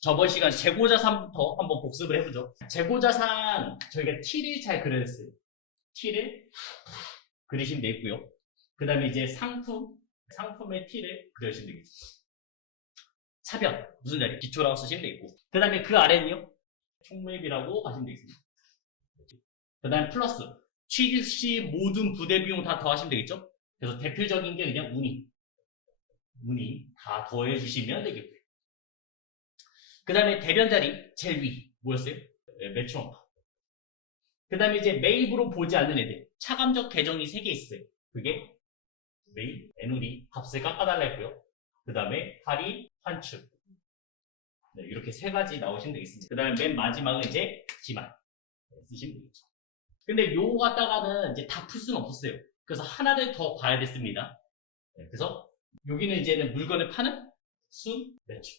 저번 시간 재고자산부터 한번 복습을 해보죠. 재고자산 저희가 T를 잘 그려냈어요. T를 그리시면 되겠고요. 그 다음에 이제 상품의 T를 그려주시면 되겠죠. 차변, 무슨 자리? 기초라고 쓰시면 되겠고. 그 다음에 그 아래는요, 총무입이라고 하시면 되겠습니다. 그 다음에 플러스, 취직 시 모든 부대 비용 다 더하시면 되겠죠? 그래서 대표적인 게 그냥 운이 다 더해주시면 되겠고요. 그 다음에 대변 자리, 제일 위, 뭐였어요? 매출원가. 그 다음에 이제 매입으로 보지 않는 애들, 차감적 계정이 3개 있어요. 그게 매입, 애누리, 값을 깎아달라 했고요. 그 다음에 할인, 환출. 네, 이렇게 3가지 나오시면 되겠습니다. 그 다음에 맨 마지막은 이제 기말. 쓰시면 되겠죠. 근데 요거 갖다가는 이제 다 풀 수는 없었어요. 그래서 하나를 더 봐야 됐습니다. 네, 그래서 여기는 이제는 물건을 파는 순 매출.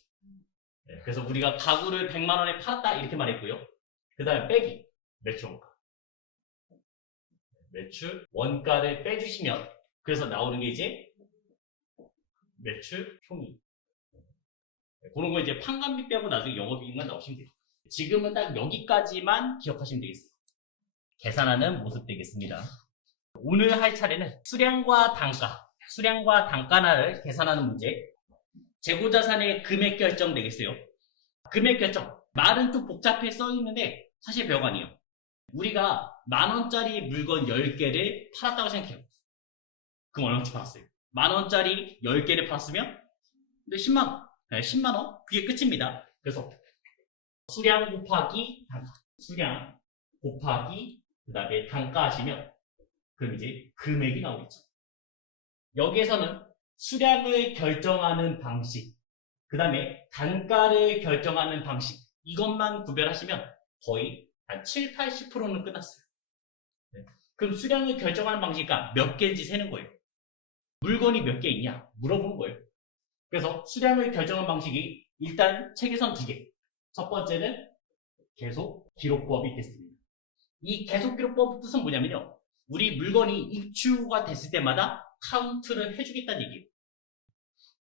네, 그래서 우리가 가구를 100만원에 팔았다 이렇게 말했고요. 그 다음에 빼기 매출원가. 매출 원가를 빼주시면 그래서 나오는 게 이제 매출 총액. 그런 거 이제 판관비 빼고 나중에 영업이익만 나오시면 돼요. 지금은 딱 여기까지만 기억하시면 되겠습니다. 계산하는 모습 되겠습니다. 오늘 할 차례는 수량과 단가를 계산하는 문제. 재고자산의 금액 결정 되겠어요. 금액 결정. 말은 좀 복잡해 써있는데 사실 별거 아니에요. 우리가 10,000원짜리 물건 10개를 팔았다고 생각해요. 그럼 얼마치 팔았어요? 10,000원짜리 10개를 팔았으면 10만원. 네, 10만원? 그게 끝입니다. 그래서 수량 곱하기 단가. 수량 곱하기 그 다음에 단가 하시면 그럼 이제 금액이 나오겠죠. 여기에서는 수량을 결정하는 방식, 그 다음에 단가를 결정하는 방식 이것만 구별하시면 거의 한 7, 80%는 끝났어요. 네. 그럼 수량을 결정하는 방식이 몇 개인지 세는 거예요. 물건이 몇 개 있냐 물어보는 거예요. 그래서 수량을 결정하는 방식이 일단 책에선 2개. 첫 번째는 계속 기록법이 있겠습니다. 이 계속 기록법 뜻은 뭐냐면요. 우리 물건이 입주가 됐을 때마다 카운트를 해주겠다는 얘기예요.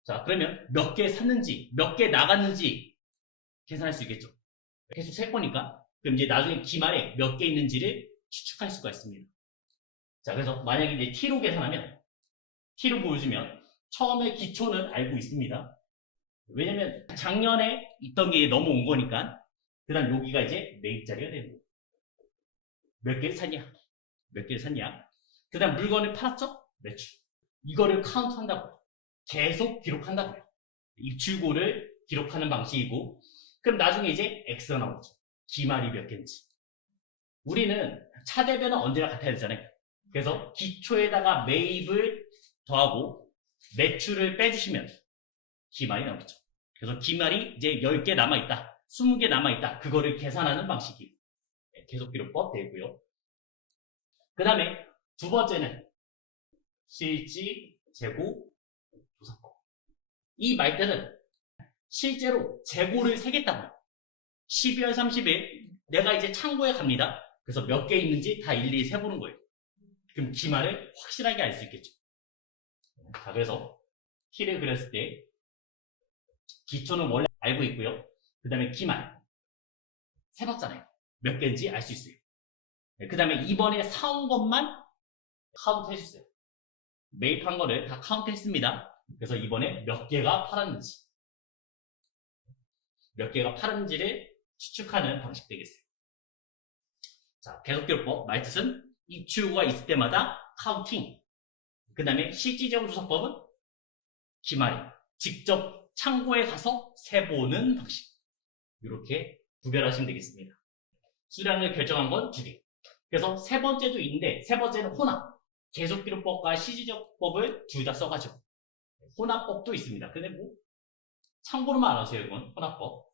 자, 그러면 몇 개 샀는지, 몇 개 나갔는지 계산할 수 있겠죠. 계속 셀 거니까. 그럼 이제 나중에 기말에 몇 개 있는지를 추측할 수가 있습니다. 자, 그래서 만약에 이제 T로 계산하면, T로 보여주면 처음에 기초는 알고 있습니다. 왜냐면 작년에 있던 게 넘어온 거니까. 그 다음 여기가 이제 매입자리가 되는 거예요. 몇 개를 샀냐? 몇 개를 샀냐? 그 다음 물건을 팔았죠? 매출. 이거를 카운트 한다고요. 계속 기록한다고요. 입출고를 기록하는 방식이고, 그럼 나중에 이제 X가 나오죠. 기말이 몇 개인지. 우리는 차대변은 언제나 같아야 되잖아요. 그래서 기초에다가 매입을 더하고 매출을 빼주시면 기말이 나오죠. 그래서 기말이 이제 10개 남아있다. 20개 남아있다. 그거를 계산하는 방식이에요. 계속 기록법 되고요. 그 다음에 두 번째는 실지, 재고, 조사법. 이 말들은 실제로 재고를 세겠다고요. 12월 30일 내가 이제 창고에 갑니다. 그래서 몇 개 있는지 다 일일이 세보는 거예요. 그럼 기말을 확실하게 알 수 있겠죠. 자, 그래서 T를 그렸을 때 기초는 원래 알고 있고요. 그 다음에 기말 세봤잖아요. 몇 개인지 알 수 있어요. 그 다음에 이번에 사온 것만 카운트 해주세요. 매입한 거를 다 카운트 했습니다. 그래서 이번에 몇 개가 팔았는지 를 추측하는 방식 되겠어요. 자, 계속기록법 말 뜻은 입출고가 있을 때마다 카운팅. 그 다음에 실질적으로 조사법은 기말, 직접 창고에 가서 세보는 방식. 이렇게 구별하시면 되겠습니다. 수량을 결정한 건 2개. 그래서 세 번째도 있는데 세 번째는 혼합. 계속기록법과 실질적법을 둘 다 써가지고 혼합법도 있습니다. 근데 뭐 참고로만 알아주세요. 이건 혼합법.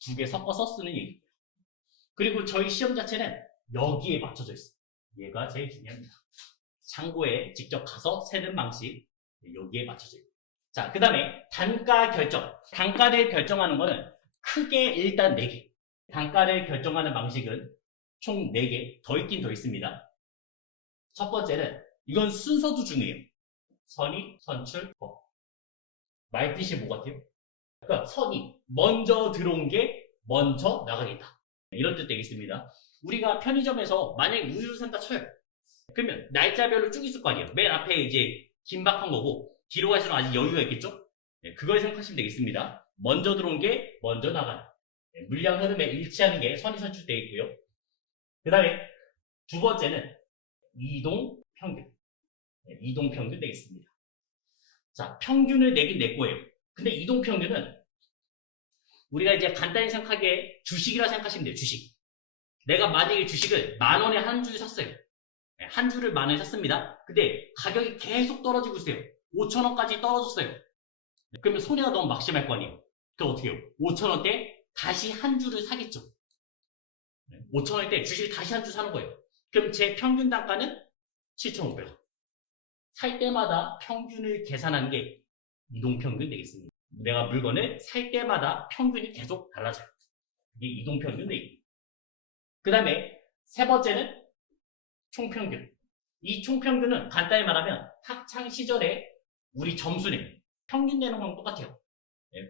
2개 섞어서 쓰는 얘기입니다. 그리고 저희 시험 자체는 여기에 맞춰져 있어요. 얘가 제일 중요합니다. 창고에 직접 가서 세는 방식 여기에 맞춰져 있어요. 자, 그 다음에 단가 결정. 단가를 결정하는 거는 크게 일단 4개. 단가를 결정하는 방식은 총 4개. 더 있긴 더 있습니다. 첫 번째는 이건 순서도 중요해요. 선입, 선출, 법. 말뜻이 뭐 같아요? 그러니까 선이 먼저 들어온 게 먼저 나가겠다. 이런 뜻 되겠습니다. 우리가 편의점에서 만약에 우유를 산다 쳐요. 그러면 날짜별로 쭉 있을 거 아니에요. 맨 앞에 이제 긴박한 거고 뒤로 갈수록 아직 여유가 있겠죠? 그걸 생각하시면 되겠습니다. 먼저 들어온 게 먼저 나가는 물량 흐름에 일치하는 게 선이 선출되어 있고요. 그 다음에 두 번째는 이동 평균. 이동 평균 되겠습니다. 자, 평균을 내긴 내 거예요. 근데 이동 평균은 우리가 이제 간단히 생각하기에 주식이라 생각하시면 돼요. 주식. 내가 만약에 주식을 10,000원에 한 줄 샀어요. 한 줄을 10,000원에 샀습니다. 근데 가격이 계속 떨어지고 있어요. 5,000원까지 떨어졌어요. 그러면 손해가 너무 막심할 거 아니에요. 그럼 어떻게 해요? 5,000원대 다시 한 줄을 사겠죠. 5,000원대 주식을 다시 한 줄 사는 거예요. 그럼 제 평균 단가는 7,500원. 살 때마다 평균을 계산한 게 이동평균 되겠습니다. 내가 물건을 살 때마다 평균이 계속 달라져요. 이게 이동평균 되겠습니다. 그 다음에 세 번째는 총평균. 이 총평균은 간단히 말하면 학창 시절에 우리 점수는 평균 내는 거랑 똑같아요.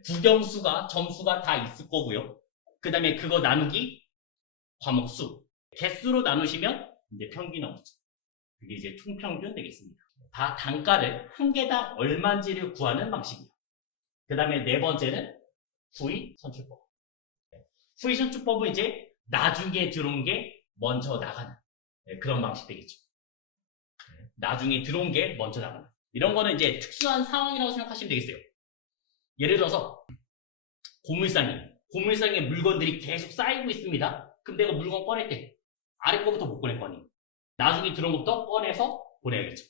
국영수가 점수가 다 있을 거고요. 그 다음에 그거 나누기 과목수. 개수로 나누시면 이제 평균이 나오죠. 그게 이제 총평균 되겠습니다. 다 단가를 한 개당 얼마인지를 구하는 방식이에요. 그 다음에 네 번째는 후이 선출법. 후이 선출법은 이제 나중에 들어온 게 먼저 나가는 그런 방식 되겠죠. 나중에 들어온 게 먼저 나가는. 이런 거는 이제 특수한 상황이라고 생각하시면 되겠어요. 예를 들어서 고물상에 물건들이 계속 쌓이고 있습니다. 그럼 내가 물건 꺼낼 때 아래 거부터 못 꺼낼 거 아니에요. 나중에 들어온 것부터 꺼내서 보내야겠죠.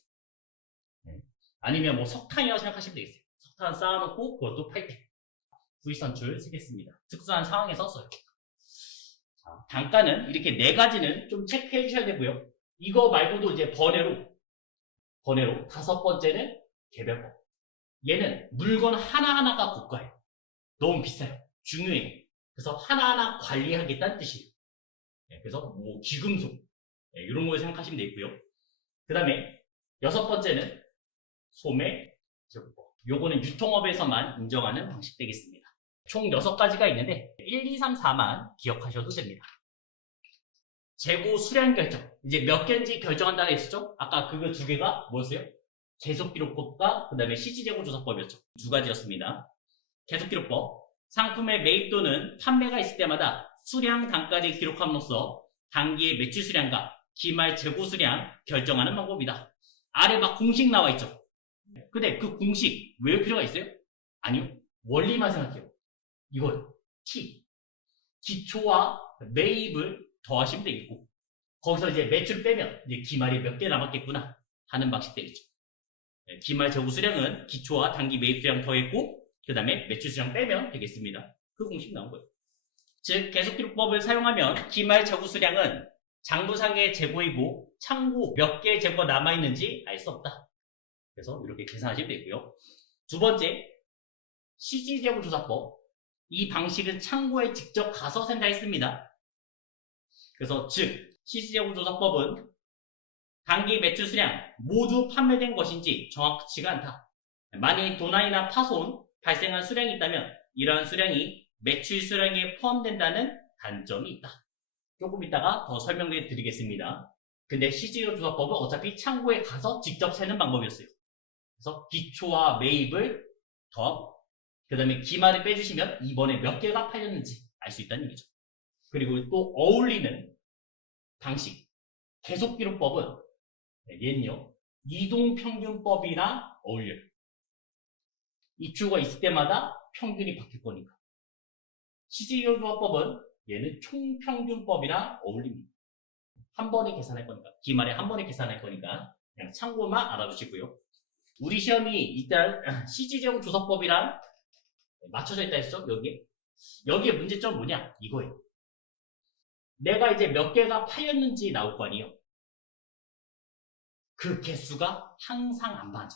아니면 뭐 석탄이라고 생각하시면 되겠어요. 석탄 쌓아놓고 그것도 팔 때 구입선출 쓰겠습니다. 특수한 상황에서 써요. 자, 단가는 이렇게 네 가지는 좀 체크해 주셔야 되고요. 이거 말고도 이제 번외로 다섯 번째는 개별법. 얘는 물건 하나하나가 고가예요. 너무 비싸요. 중요해요. 그래서 하나하나 관리하겠다는 뜻이에요. 그래서 뭐 귀금속 이런 걸 생각하시면 되고요. 그 다음에 여섯 번째는 소매 제공법. 요거는 유통업에서만 인정하는 방식 되겠습니다. 총 6가지가 있는데 1, 2, 3, 4만 기억하셔도 됩니다. 재고 수량 결정. 이제 몇 개인지 결정한다고 했었죠? 아까 그거 두 개가 뭐였어요? 계속기록법과 그 다음에 시지재고조사법이었죠. 두 가지였습니다. 계속기록법. 상품의 매입 또는 판매가 있을 때마다 수량 단가를 기록함으로써 단기의 매출 수량과 기말 재고 수량 결정하는 방법이다. 아래 막 공식 나와 있죠. 근데 그 공식 외울 필요가 있어요? 아니요. 원리만 생각해요. 이걸 T. 기초와 매입을 더하시면 되겠고 거기서 이제 매출 빼면 이제 기말이 몇 개 남았겠구나 하는 방식 되겠죠. 기말 재고 수량은 기초와 단기 매입 수량 더했고 그 다음에 매출 수량 빼면 되겠습니다. 그 공식 나온 거예요. 즉 계속기록법을 사용하면 기말 재고 수량은 장부상의 재고이고 창고 몇 개의 재고가 남아있는지 알 수 없다. 그래서 이렇게 계산하시면 되고요. 두 번째, 시지재고조사법. 이 방식은 창고에 직접 가서 센다 했습니다. 그래서 즉 시지재고조사법은 단기 매출 수량 모두 판매된 것인지 정확치가 않다. 만일 도난이나 파손 발생한 수량이 있다면 이러한 수량이 매출 수량에 포함된다는 단점이 있다. 조금 이따가 더 설명해 드리겠습니다. 근데 시지재고조사법은 어차피 창고에 가서 직접 세는 방법이었어요. 그래서 기초와 매입을 더하고 그 다음에 기말을 빼주시면 이번에 몇 개가 팔렸는지 알 수 있다는 얘기죠. 그리고 또 어울리는 방식 계속기록법은 얘는요 이동평균법이랑 어울려요. 입주가 있을 때마다 평균이 바뀔 거니까. 시지재고조사법은 얘는 총평균법이랑 어울립니다. 한 번에 계산할 거니까 기말에 한 번에 계산할 거니까 그냥 참고만 알아두시고요. 우리 시험이 일단 시지재고조사법이랑 맞춰져 있다 했죠? 여기에 문제점 뭐냐? 이거예요. 내가 이제 몇 개가 팔렸는지 나올 거 아니에요? 그 개수가 항상 안 맞아요.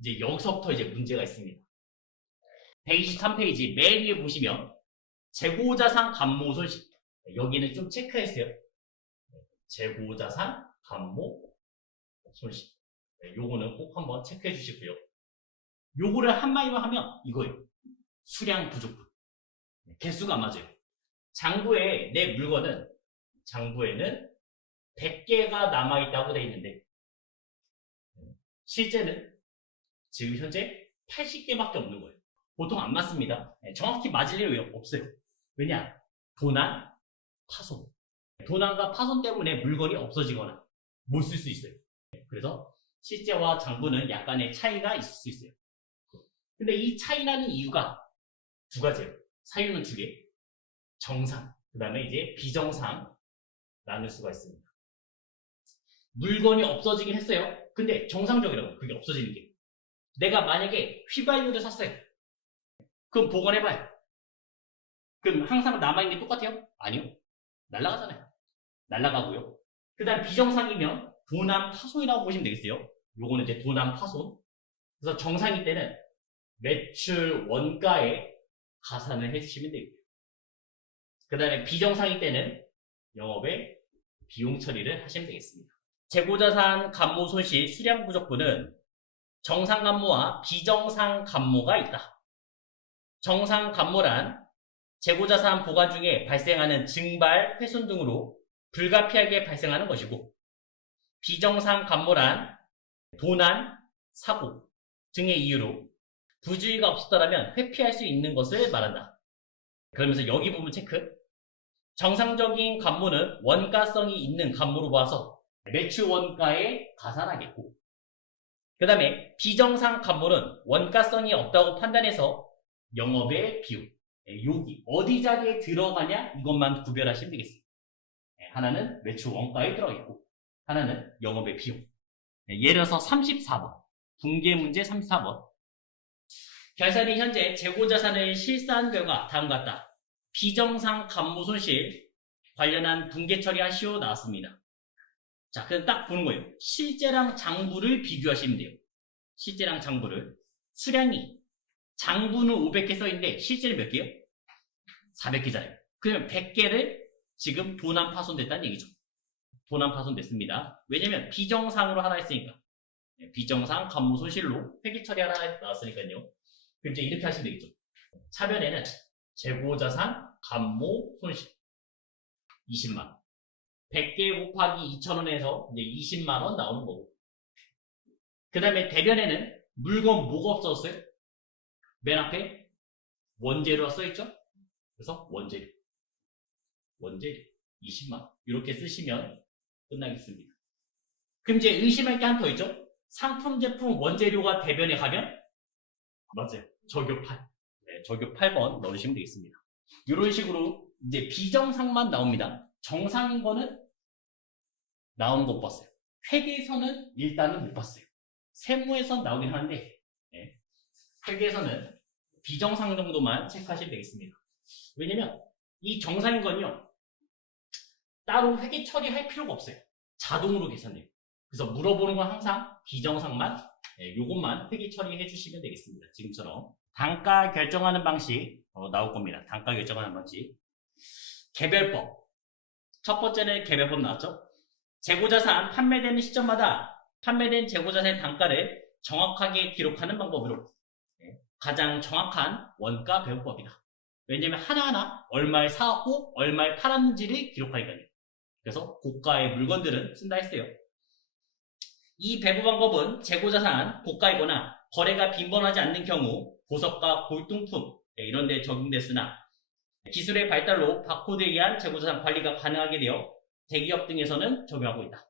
이제 여기서부터 이제 문제가 있습니다. 123페이지 맨 위에 보시면 재고자산 감모 손실. 여기는 좀 체크했어요. 재고자산 감모 손실. 요거는 꼭 한번 체크해 주시고요. 요거를 한마디로 하면 이거예요. 수량 부족분. 개수가 안 맞아요. 장부에 내 물건은 장부에는 100개가 남아있다고 되어 있는데 실제는 지금 현재 80개밖에 없는 거예요. 보통 안 맞습니다. 정확히 맞을 일이 없어요. 왜냐? 도난, 파손. 도난과 파손 때문에 물건이 없어지거나 못 쓸 수 있어요. 그래서 실제와 장부는 약간의 차이가 있을 수 있어요. 근데 이 차이 나는 이유가 두 가지예요. 사유는 두 개. 정상, 그 다음에 이제 비정상 나눌 수가 있습니다. 물건이 없어지긴 했어요. 근데 정상적이라고, 그게 없어지는 게. 내가 만약에 휘발유를 샀어요. 그럼 보관해봐요. 그럼 항상 남아있는 게 똑같아요? 아니요. 날아가잖아요. 날아가고요. 그 다음 비정상이면 도난 파손이라고 보시면 되겠어요. 요거는 이제 도난 파손. 그래서 정상일 때는 매출 원가에 가산을 해주시면 되고요. 그 다음에 비정상일 때는 영업의 비용 처리를 하시면 되겠습니다. 재고자산 감모 손실 수량 부족분은 정상 감모와 비정상 감모가 있다. 정상 감모란 재고자산 보관 중에 발생하는 증발, 훼손 등으로 불가피하게 발생하는 것이고, 비정상 감모란 도난, 사고 등의 이유로 부주의가 없었더라면 회피할 수 있는 것을 말한다. 그러면서 여기 부분 체크. 정상적인 감모는 원가성이 있는 감모로 봐서 매출 원가에 가산하겠고, 그 다음에 비정상 감모는 원가성이 없다고 판단해서 영업의 비용, 여기 어디 자리에 들어가냐 이것만 구별하시면 되겠습니다. 하나는 매출 원가에 들어가겠고 하나는 영업의 비용. 예를 들어서 34번 분계 문제 34번 결산이 현재 재고자산을 실사한 결과 다음과 같다. 비정상 감모 손실 관련한 분계 처리하시오 나왔습니다. 자, 그럼 딱 보는 거예요. 실제랑 장부를 비교하시면 돼요. 실제랑 장부를. 수량이 장부는 500개 써있는데 실제는 몇 개요? 400개잖아요. 그러면 100개를 지금 도난 파손됐다는 얘기죠. 도난 파손됐습니다. 왜냐면 비정상으로 하나 했으니까. 비정상 감모 손실로 회계 처리 하나 나왔으니까요. 그럼 이제 이렇게 하시면 되겠죠. 차변에는 재고자산 감모 손실 20만원 100개 곱하기 2,000원에서 이제 20만원 나오는 거고, 그 다음에 대변에는 물건 뭐가 없어졌어요? 맨 앞에 원재료가 써있죠? 그래서 원재료 20만원 이렇게 쓰시면 끝나겠습니다. 그럼 이제 의심할 게 하나 더 있죠? 상품, 제품, 원재료가 대변에 가면 맞아요. 적요 8. 네, 적요 8번 넣으시면 되겠습니다. 이런 식으로 이제 비정상만 나옵니다. 정상인 거는 나오는 거 못 봤어요. 회계에서는 일단은 못 봤어요. 세무에선 나오긴 하는데 회계에서는 비정상 정도만 체크하시면 되겠습니다. 왜냐면 이 정상인 건요 따로 회계 처리할 필요가 없어요. 자동으로 계산돼요. 그래서 물어보는 건 항상 비정상만 요것만 회계 처리해 주시면 되겠습니다. 지금처럼 단가 결정하는 방식 나올 겁니다. 단가 결정하는 방식. 개별법. 첫 번째는 개별법 나왔죠. 재고자산 판매되는 시점마다 판매된 재고자산의 단가를 정확하게 기록하는 방법으로 가장 정확한 원가 배분법이다. 왜냐면 하나하나 얼마에 사왔고 얼마에 팔았는지를 기록하니까요. 그래서 고가의 물건들은 쓴다 했어요. 이 배분 방법은 재고자산, 고가이거나 거래가 빈번하지 않는 경우 보석과 골동품 이런 데 적용됐으나 기술의 발달로 바코드에 의한 재고자산 관리가 가능하게 되어 대기업 등에서는 적용하고 있다.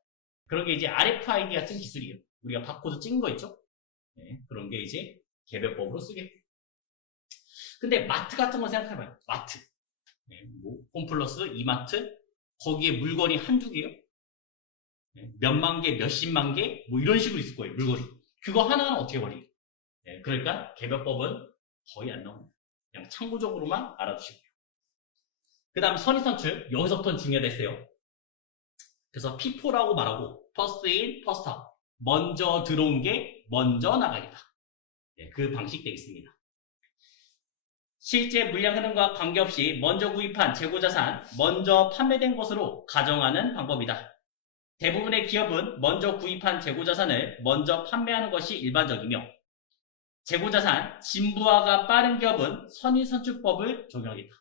그런 게 이제 RFID 같은 기술이에요. 우리가 바코드 찍은 거 있죠? 그런 게 이제 개별법으로 쓰겠고. 근데 마트 같은 거 생각해봐요. 마트. 뭐 홈플러스, 이마트, 거기에 물건이 한두 개요? 몇만 개, 몇십만 개? 뭐 이런 식으로 있을 거예요, 물건이. 그거 하나는 어떻게 버리게? 그러니까 개별법은 거의 안 나옵니다. 그냥 참고적으로만 알아두시고요. 그 다음 선의선출. 여기서부터는 중요했어요. 그래서 FIFO라고 말하고 First in, First out. 먼저 들어온 게 먼저 나가겠다. 그 방식 되겠습니다. 실제 물량 흐름과 관계없이 먼저 구입한 재고자산, 먼저 판매된 것으로 가정하는 방법이다. 대부분의 기업은 먼저 구입한 재고자산을 먼저 판매하는 것이 일반적이며 재고자산 진부화가 빠른 기업은 선의선출법을 적용하겠다.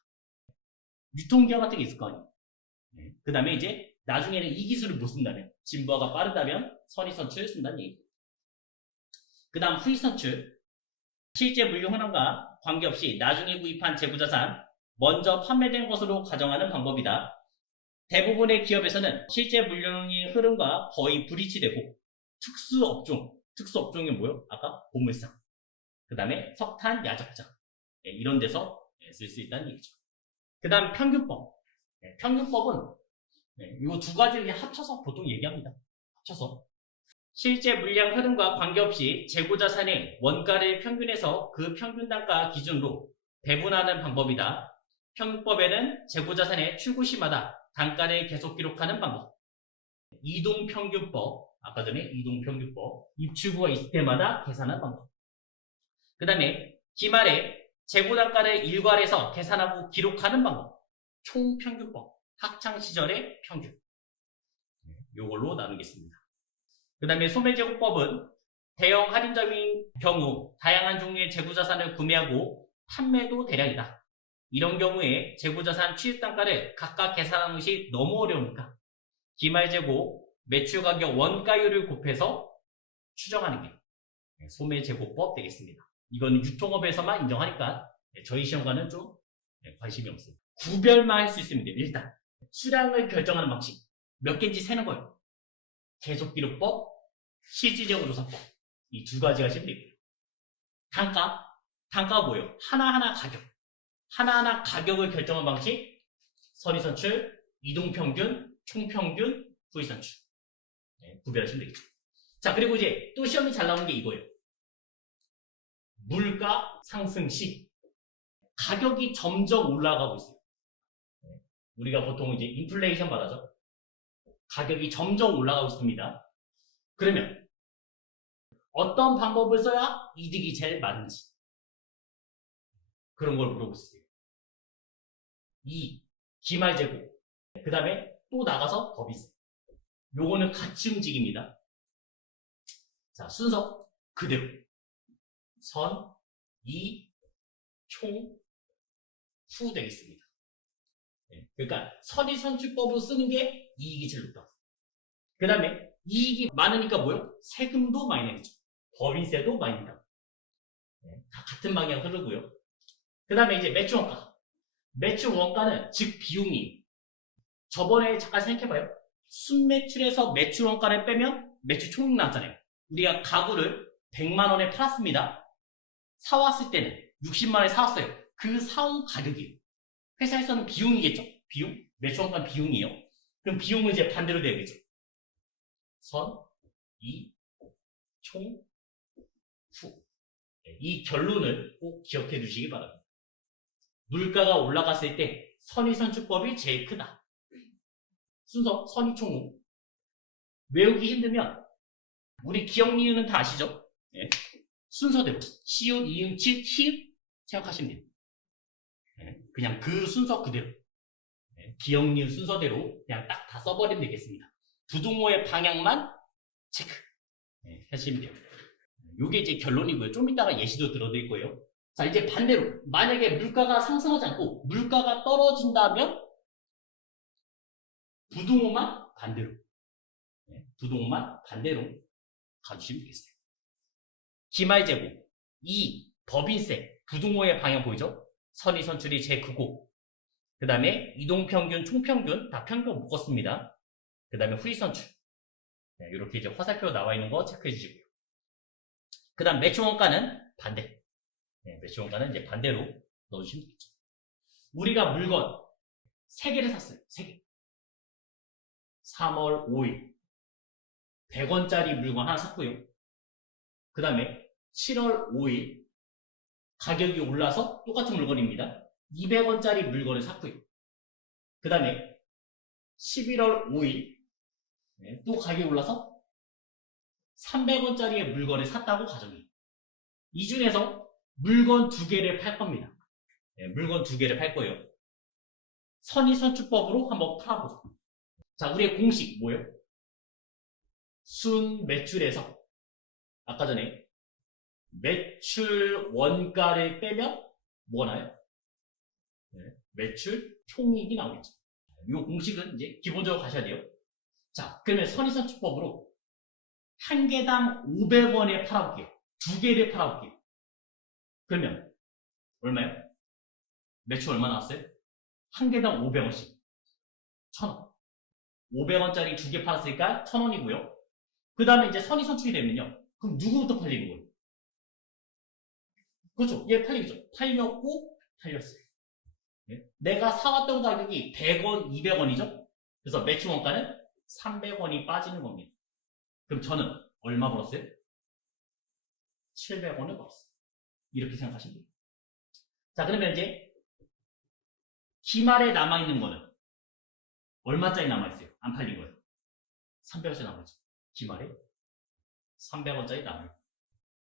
유통기한 같은 게 있을 거 아니에요. 그 다음에 이제 나중에는 이 기술을 못 쓴다면, 진부화가 빠르다면 선의선출 쓴다는 얘기고. 그 다음 후의선출. 실제 물류 현황과 관계없이 나중에 구입한 재고자산 먼저 판매된 것으로 가정하는 방법이다. 대부분의 기업에서는 실제 물량의 흐름과 거의 불일치되고 특수업종이 뭐요? 아까 보물상, 그 다음에 석탄, 야적장 이런 데서 쓸 수 있다는 얘기죠. 그 다음 평균법. 평균법은 이 두 가지를 합쳐서 보통 얘기합니다. 합쳐서 실제 물량 흐름과 관계없이 재고자산의 원가를 평균해서 그 평균 단가 기준으로 배분하는 방법이다. 평균법에는 재고자산의 출고 시마다 단가를 계속 기록하는 방법. 이동평균법, 아까 전에 이동평균법, 입출구가 있을 때마다 계산하는 방법. 그 다음에 기말에 재고단가를 일괄해서 계산하고 기록하는 방법. 총평균법, 학창시절의 평균. 요걸로 나누겠습니다. 그 다음에 소매제고법은 대형 할인점인 경우 다양한 종류의 재고자산을 구매하고 판매도 대량이다. 이런 경우에 재고자산 취득단가를 각각 계산하는 것이 너무 어려우니까 기말재고, 매출가격 원가율을 곱해서 추정하는 게 소매제고법 되겠습니다. 이건 유통업에서만 인정하니까 저희 시험관은 좀 관심이 없어요. 구별만 할 수 있습니다. 일단 수량을 결정하는 방식 몇 개인지 세는 거예요. 계속기록법, 실질재고조사법 이 두 가지가 시험되고요. 단가가 뭐예요? 하나하나 가격을 결정하는 방식 선의선출, 이동평균, 총평균, 후의선출 구별하시면 되겠죠. 자, 그리고 이제 또 시험이 잘 나오는 게 이거예요. 물가 상승 시 가격이 점점 올라가고 있어요. 우리가 보통 이제 인플레이션 말하죠. 가격이 점점 올라가고 있습니다. 그러면 어떤 방법을 써야 이득이 제일 많은지 그런 걸 물어볼 수 있어요. 기말재고, 그 다음에 또 나가서 더 비싸. 요거는 같이 움직입니다. 자, 순서 그대로 선, 총, 후 되겠습니다. 그러니까 선의선출법으로 쓰는 게 이익이 제일 높다. 그 다음에 이익이 많으니까 뭐요? 세금도 많이 내죠. 법인세도 많이 낸다. 다 같은 방향 흐르고요. 그 다음에 이제 매출원가. 매출원가는 즉 비용이 저번에 잠깐 생각해봐요. 순매출에서 매출원가를 빼면 매출총액 나왔잖아요. 우리가 가구를 100만원에 팔았습니다. 사왔을 때는 60만원에 사왔어요. 그 사온 가격이에요. 회사에서는 비용이겠죠? 비용? 매출원가는 비용이에요. 그럼 비용은 이제 반대로 돼야겠죠. 선, 총, 후. 이 결론을 꼭 기억해 두시기 바랍니다. 물가가 올라갔을 때 선의선출법이 제일 크다. 순서 선의총후. 외우기 힘들면 우리 기억 니은은 다 아시죠? 순서대로 시옷, 이응, 칠, 히읗 생각하시면 돼요. 그냥 그 순서 그대로 기억 니은 순서대로 그냥 딱 다 써버리면 되겠습니다. 부등호의 방향만 체크 하시면 돼요. 요게 이제 결론이고요. 좀 이따가 예시도 들어드릴 거예요. 자, 이제 반대로 만약에 물가가 상승하지 않고 물가가 떨어진다면 부등호만 반대로 가주시면 되겠어요. 기말재고, 법인세, 부등호의 방향 보이죠? 선의선출이 제일 크고 그 다음에 이동평균, 총평균 다 평균 묶었습니다. 그 다음에 후의선출 이렇게 이제 화살표 나와 있는 거 체크해 주시고요. 그 다음 매출원가는 반대. 매출원가는 이제 반대로 넣어주시면 되겠죠. 우리가 물건 3개를 샀어요. 3개. 3월 5일 100원짜리 물건 하나 샀고요. 그 다음에 7월 5일 가격이 올라서 똑같은 물건입니다. 200원짜리 물건을 샀고요. 그 다음에 11월 5일 또 가격이 올라서 300원짜리의 물건을 샀다고 가정해요. 이 중에서 물건 2개를 팔 겁니다. 물건 2개를 팔 거예요. 선의선출법으로 한번 팔아보죠. 자, 우리의 공식 뭐예요? 순매출에서 아까 전에 매출 원가를 빼면 뭐 나요? 매출 총이익이 나오겠죠. 이 공식은 이제 기본적으로 가셔야 돼요. 자, 그러면 선의선출법으로 한 개당 500원에 팔아볼게요. 두 개를 팔아볼게요. 그러면 얼마요? 매출 얼마 나왔어요? 한 개당 500원씩. 1000원. 500원짜리 두 개 팔았으니까 1000원이고요. 그 다음에 이제 선의선출이 되면요. 그럼 누구부터 팔리는 거예요? 그렇죠. 얘 팔리겠죠. 팔렸고, 팔렸어요. 내가 사왔던 가격이 100원, 200원이죠? 그래서 매출 원가는 300원이 빠지는 겁니다. 그럼 저는 얼마 벌었어요? 700원을 벌었어요. 이렇게 생각하시면 돼요. 자, 그러면 이제 기말에 남아있는 거는 얼마짜리 남아있어요? 안 팔린 거예요. 300원짜리 남아있죠. 기말에 300원짜리 남아요.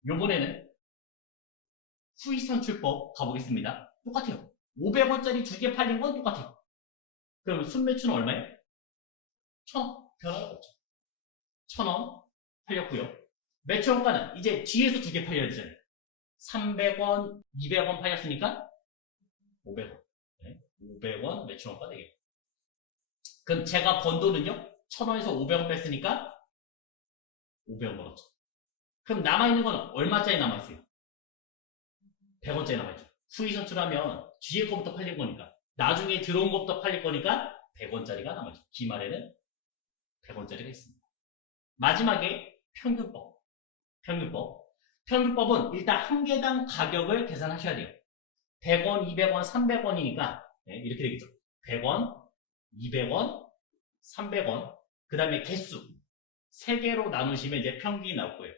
요번에는 수익선출법 가보겠습니다. 똑같아요. 500원짜리 두 개 팔린 건 똑같아요. 그럼 순매출은 얼마예요? 1000원. 변화가 없죠. 1000원 팔렸고요. 매출 원가는 이제 뒤에서 두 개 팔려야 되잖아요. 300원, 200원 팔렸으니까 500원. 500원 매출 원가 되겠고. 그럼 제가 번 돈은요? 1000원에서 500원 뺐으니까 500원 벌었죠. 그럼 남아있는 건 얼마짜리 남아있어요? 100원짜리 남아있죠. 수익선출하면 뒤에 거부터 팔릴 거니까, 나중에 들어온 것부터 팔릴 거니까 100원짜리가 남아있죠. 기말에는 100원짜리가 있습니다. 마지막에 평균법. 평균법은 일단 한 개당 가격을 계산하셔야 돼요. 100원, 200원, 300원이니까 이렇게 되겠죠. 100원, 200원, 300원, 그 다음에 개수 3개로 나누시면 이제 평균이 나올 거예요.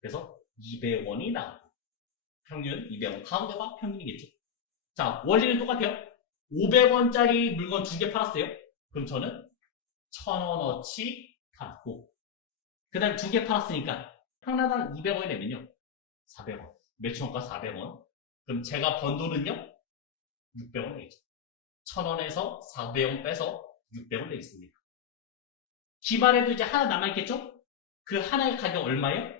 그래서 200원이 나오고 평균 200원, 가운데가 평균이겠죠. 자, 원리는 똑같아요. 500원짜리 물건 두 개 팔았어요. 그럼 저는 1000원어치 팔았고, 그 다음에 두 개 팔았으니까 하나당 200원이 되면요 400원, 매출원가 400원. 그럼 제가 번 돈은요 600원 되겠죠. 1000원에서 400원 빼서 600원 되겠습니다. 기말에도 이제 하나 남아있겠죠? 그 하나의 가격 얼마예요?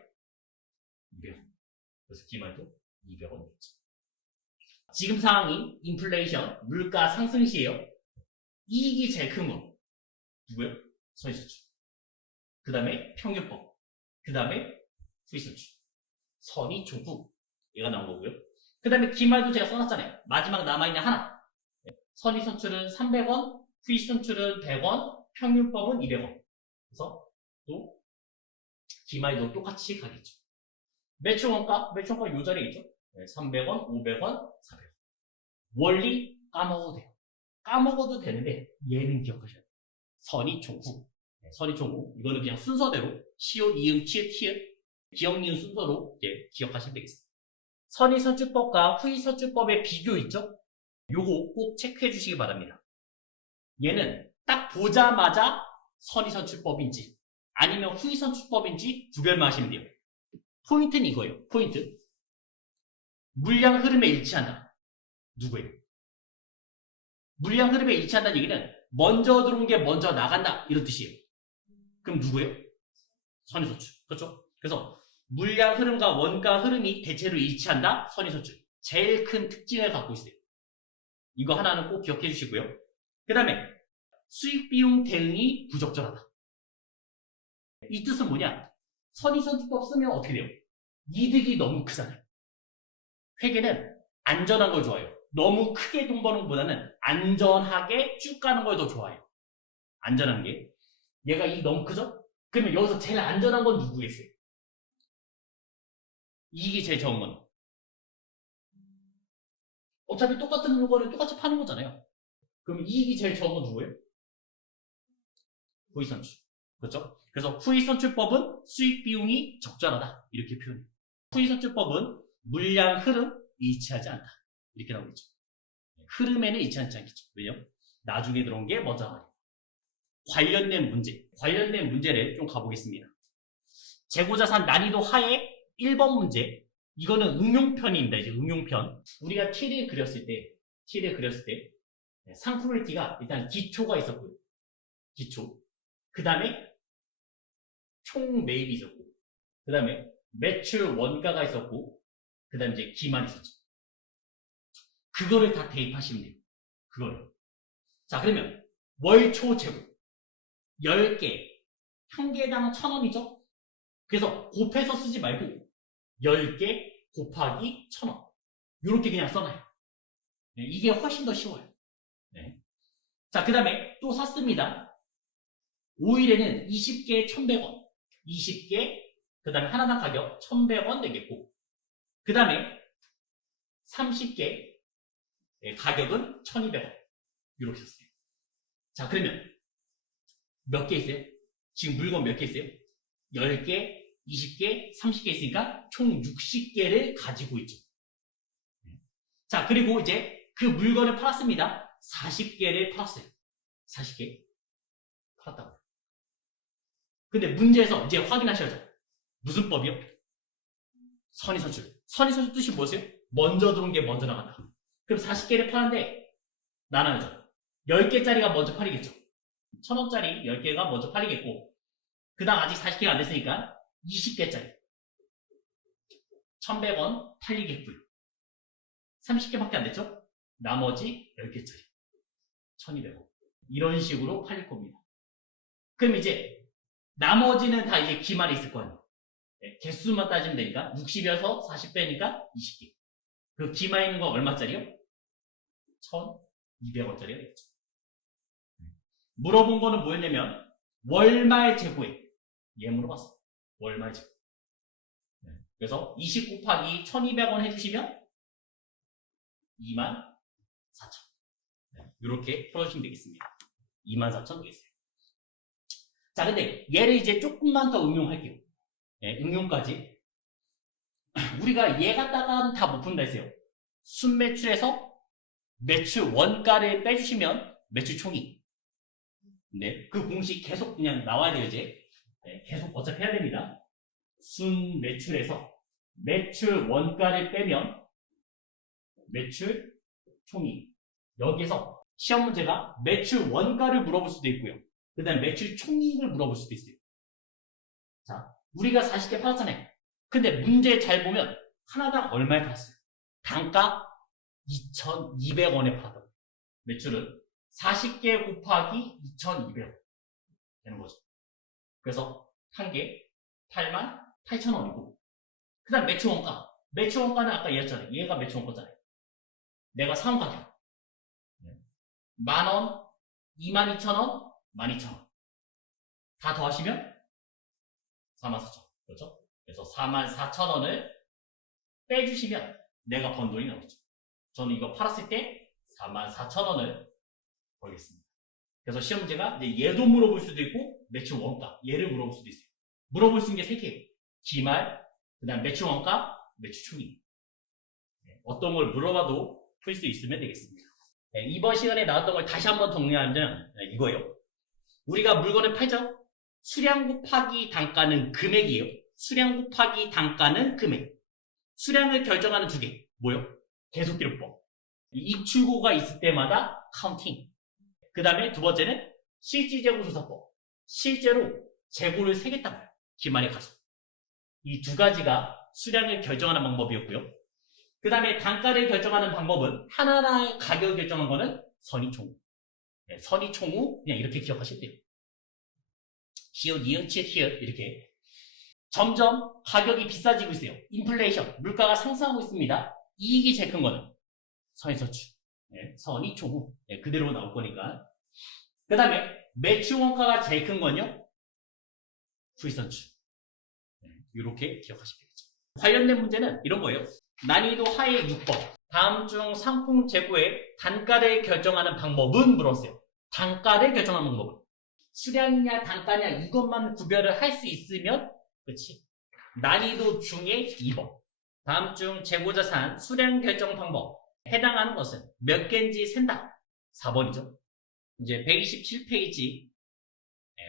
200원. 그래서 기말도 200원 되겠죠. 지금 상황이 인플레이션, 물가 상승 시에요. 이익이 제일 큰 거 누구예요? 선의선출. 그 다음에 평균법. 그 다음에 수익선출. 선의 조구. 얘가 나온 거고요. 그 다음에 기말도 제가 써놨잖아요. 마지막 남아있는 하나. 선의선출은 300원, 수익선출은 100원, 평균법은 200원. 그래서 또 기말도 똑같이 가겠죠. 매출원가 요 자리에 있죠. 300원, 500원, 400원. 원리 까먹어도 돼요. 까먹어도 되는데 얘는 기억하셔야 돼요. 선의 조구. 선의 조구. 이거는 그냥 순서대로 시옷, 이응, 치읓, 티읕, 기억, 니은 순서로 이제 기억하시면 되겠습니다. 선의선출법과 후의선출법의 비교 있죠? 요거 꼭 체크해 주시기 바랍니다. 얘는 딱 보자마자 선의선출법인지 아니면 후의선출법인지 구별만 하시면 돼요. 포인트는 이거예요. 포인트. 물량 흐름에 일치한다. 누구예요? 물량 흐름에 일치한다는 얘기는 먼저 들어온 게 먼저 나간다 이런 뜻이에요. 그럼 누구예요? 선의선출. 그렇죠? 그래서 물량 흐름과 원가 흐름이 대체로 일치한다. 선의선출. 제일 큰 특징을 갖고 있어요. 이거 하나는 꼭 기억해 주시고요. 그 다음에 수익비용 대응이 부적절하다. 이 뜻은 뭐냐? 선의선출법 쓰면 어떻게 돼요? 이득이 너무 크잖아요. 회계는 안전한 걸 좋아해요. 너무 크게 돈 버는 것보다는 안전하게 쭉 가는 걸 더 좋아해요. 안전한 게. 얘가 이익 너무 크죠? 그러면 여기서 제일 안전한 건 누구겠어요? 이익이 제일 적은 건. 어차피 똑같은 물건을 똑같이 파는 거잖아요. 그럼 이익이 제일 적은 건 누구예요? 후의선출. 그렇죠? 그래서 후의선출법은 수익 비용이 적절하다. 이렇게 표현해요. 후의선출법은 물량 흐름 일치하지 않다. 이렇게 나오겠죠. 흐름에는 일치하지 않겠죠. 왜요? 나중에 들어온 게 먼저 나와요. 관련된 문제를 좀 가보겠습니다. 재고자산 난이도 하에 1번 문제. 이거는 응용편입니다. 이제 응용편. 우리가 T를 그렸을 때 상품의 T가 일단 기초가 있었고요. 기초. 그 다음에 총 매입이 있었고, 그 다음에 매출 원가가 있었고, 그 다음에 이제 기말 있었죠. 그거를 다 대입하시면 돼요. 그거를. 자, 그러면 월초 재고 10개, 한 개당 1,000원이죠? 그래서 곱해서 쓰지 말고 10개 곱하기 1,000원. 이렇게 그냥 써놔요. 네, 이게 훨씬 더 쉬워요. 네. 자, 그 다음에 또 샀습니다. 오일에는 20개에 1,100원. 20개, 그 다음에 하나당 가격 1,100원 되겠고, 그 다음에 30개, 가격은 1,200원. 이렇게 샀어요. 자, 그러면 몇 개 있어요? 지금 물건 몇 개 있어요? 10개, 20개, 30개 있으니까 총 60개를 가지고 있죠. 자, 그리고 이제 그 물건을 팔았습니다. 40개를 팔았어요. 40개 팔았다고. 근데 문제에서 이제 확인하셔야죠. 무슨 법이요? 선의선출. 선의선출 뜻이 뭐세요? 먼저 들어온 게 먼저 나간다. 그럼 40개를 파는데 나눠야죠. 10개짜리가 먼저 팔리겠죠. 1,000원짜리 10개가 먼저 팔리겠고, 그 다음 아직 40개가 안 됐으니까 20개짜리 1,100원 팔리겠고요. 30개밖에 안 됐죠? 나머지 10개짜리 1,200원. 이런 식으로 팔릴 겁니다. 그럼 이제 나머지는 다 이제 기말이 있을 거 아니에요. 네, 개수만 따지면 되니까 60이어서 40 빼니까 20개. 그 기말 있는 거 얼마짜리요? 1,200원짜리가 되겠죠. 물어본 거는 뭐였냐면 월말 재고에 얘 물어봤어. 월말 재고. 네. 그래서 20 곱하기 1,200원 해주시면 24,000. 네. 이렇게 풀어주시면 되겠습니다. 24,000 되겠어요. 자, 근데 얘를 이제 조금만 더 응용할게요. 네, 응용까지. 우리가 얘 갖다가 다 못 푼다 했어요. 순매출에서 매출 원가를 빼주시면 매출 총이. 네, 그 공식 계속 그냥 나와야 돼요, 이제. 네, 계속 어차피 해야 됩니다. 순매출에서 매출 원가를 빼면 매출 총이. 여기에서 시험 문제가 매출 원가를 물어볼 수도 있고요. 그 다음에 매출 총이익을 물어볼 수도 있어요. 자, 우리가 40개 팔았잖아요. 근데 문제 잘 보면 하나당 얼마에 팔았어요? 단가 2,200원에 팔았다고. 매출은 40개 곱하기 2,200원 되는 거죠. 그래서 한 개 88,000원이고, 그 다음 매출 원가. 매출 원가는 아까 얘였잖아요. 얘가 매출 원가잖아요. 내가 사온 가격 10,000원, 22,000원, 12,000원 다 더하시면 44,000원. 그렇죠? 그래서 44,000원을 빼주시면 내가 번 돈이 나오죠. 저는 이거 팔았을 때 44,000원을 벌겠습니다. 그래서 시험 문제가 이제 얘도 물어볼 수도 있고 매출 원가 얘를 물어볼 수도 있어요. 물어볼 수 있는 게 3개예요. 기말, 그 다음 매출 원가, 매출 총익. 어떤 걸 물어봐도 풀 수 있으면 되겠습니다. 네, 이번 시간에 나왔던 걸 다시 한번 정리하면 이거예요. 우리가 물건을 팔죠? 수량 곱하기 단가는 금액이에요. 수량 곱하기 단가는 금액. 수량을 결정하는 2개. 뭐요? 계속기록법. 입출고가 있을 때마다 카운팅. 그 다음에 두 번째는 실질재고조사법. 실제로 재고를 세겠다고요. 기말에 가서. 이 두 가지가 수량을 결정하는 방법이었고요. 그 다음에 단가를 결정하는 방법은 하나하나의 가격을 결정한 거는 선의총우. 네, 선의총우 그냥 이렇게 기억하시면 돼요. 히읗, 이응, 치읓, 히읗 이렇게. 점점 가격이 비싸지고 있어요. 인플레이션, 물가가 상승하고 있습니다. 이익이 제일 큰 거는 선의선출, 네, 선의총우. 네, 그대로 나올 거니까. 그 다음에 매출 원가가 제일 큰 건요. 후이선출. 네, 이렇게 기억하시면 되겠죠. 관련된 문제는 이런 거예요. 난이도 하의 6번. 다음 중 상품 재고의 단가를 결정하는 방법은 물었어요. 단가를 결정하는 방법은. 수량이냐 단가냐 이것만 구별을 할 수 있으면 그렇지. 난이도 중에 2번. 다음 중 재고자산 수량 결정 방법. 해당하는 것은 몇 개인지 센다. 4번이죠. 이제 127페이지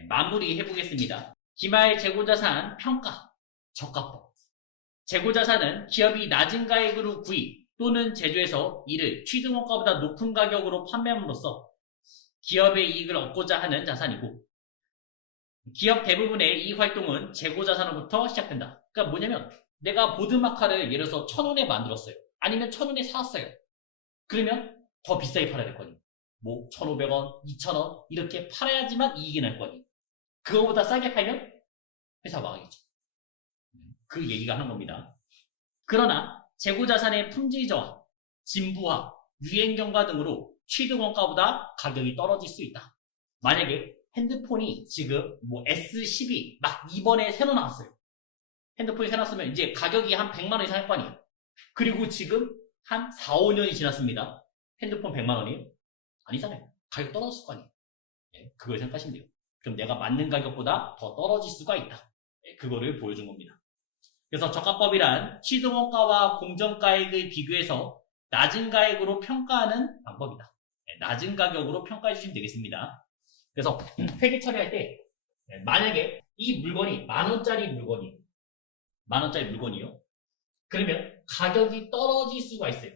마무리 해보겠습니다. 기말 재고자산 평가 저가법. 재고자산은 기업이 낮은 가액으로 구입 또는 제조해서 이를 취등원가보다 높은 가격으로 판매함으로써 기업의 이익을 얻고자 하는 자산이고, 기업 대부분의 이 활동은 재고자산으로부터 시작된다. 그러니까 뭐냐면 내가 보드마카를 예를 들어서 1,000원에 만들었어요. 아니면 1,000원에 사왔어요. 그러면 더 비싸게 팔아야 될 거니. 뭐 1,500원, 2,000원 이렇게 팔아야지만 이익이 날 거니. 그거보다 싸게 팔면 회사 망하겠죠. 그 얘기가 하는 겁니다. 그러나 재고자산의 품질 저하, 진부화, 유행 경과 등으로 취득원가보다 가격이 떨어질 수 있다. 만약에 핸드폰이 지금 뭐 S12 막 이번에 새로 나왔어요. 핸드폰이 새로 나왔으면 이제 가격이 한 100만 원 이상 할 거 아니에요. 그리고 지금 한 4, 5년이 지났습니다. 핸드폰 100만 원이에요? 아니잖아요. 가격 떨어졌을 거 아니에요. 네, 그걸 생각하시면 돼요. 그럼 내가 맞는 가격보다 더 떨어질 수가 있다. 네, 그거를 보여준 겁니다. 그래서 저가법이란 취득원가와 공정가액을 비교해서 낮은 가액으로 평가하는 방법이다. 네, 낮은 가격으로 평가해 주시면 되겠습니다. 그래서 회계 처리할 때 만약에 이 물건이 만원짜리 물건이요. 그러면 가격이 떨어질 수가 있어요.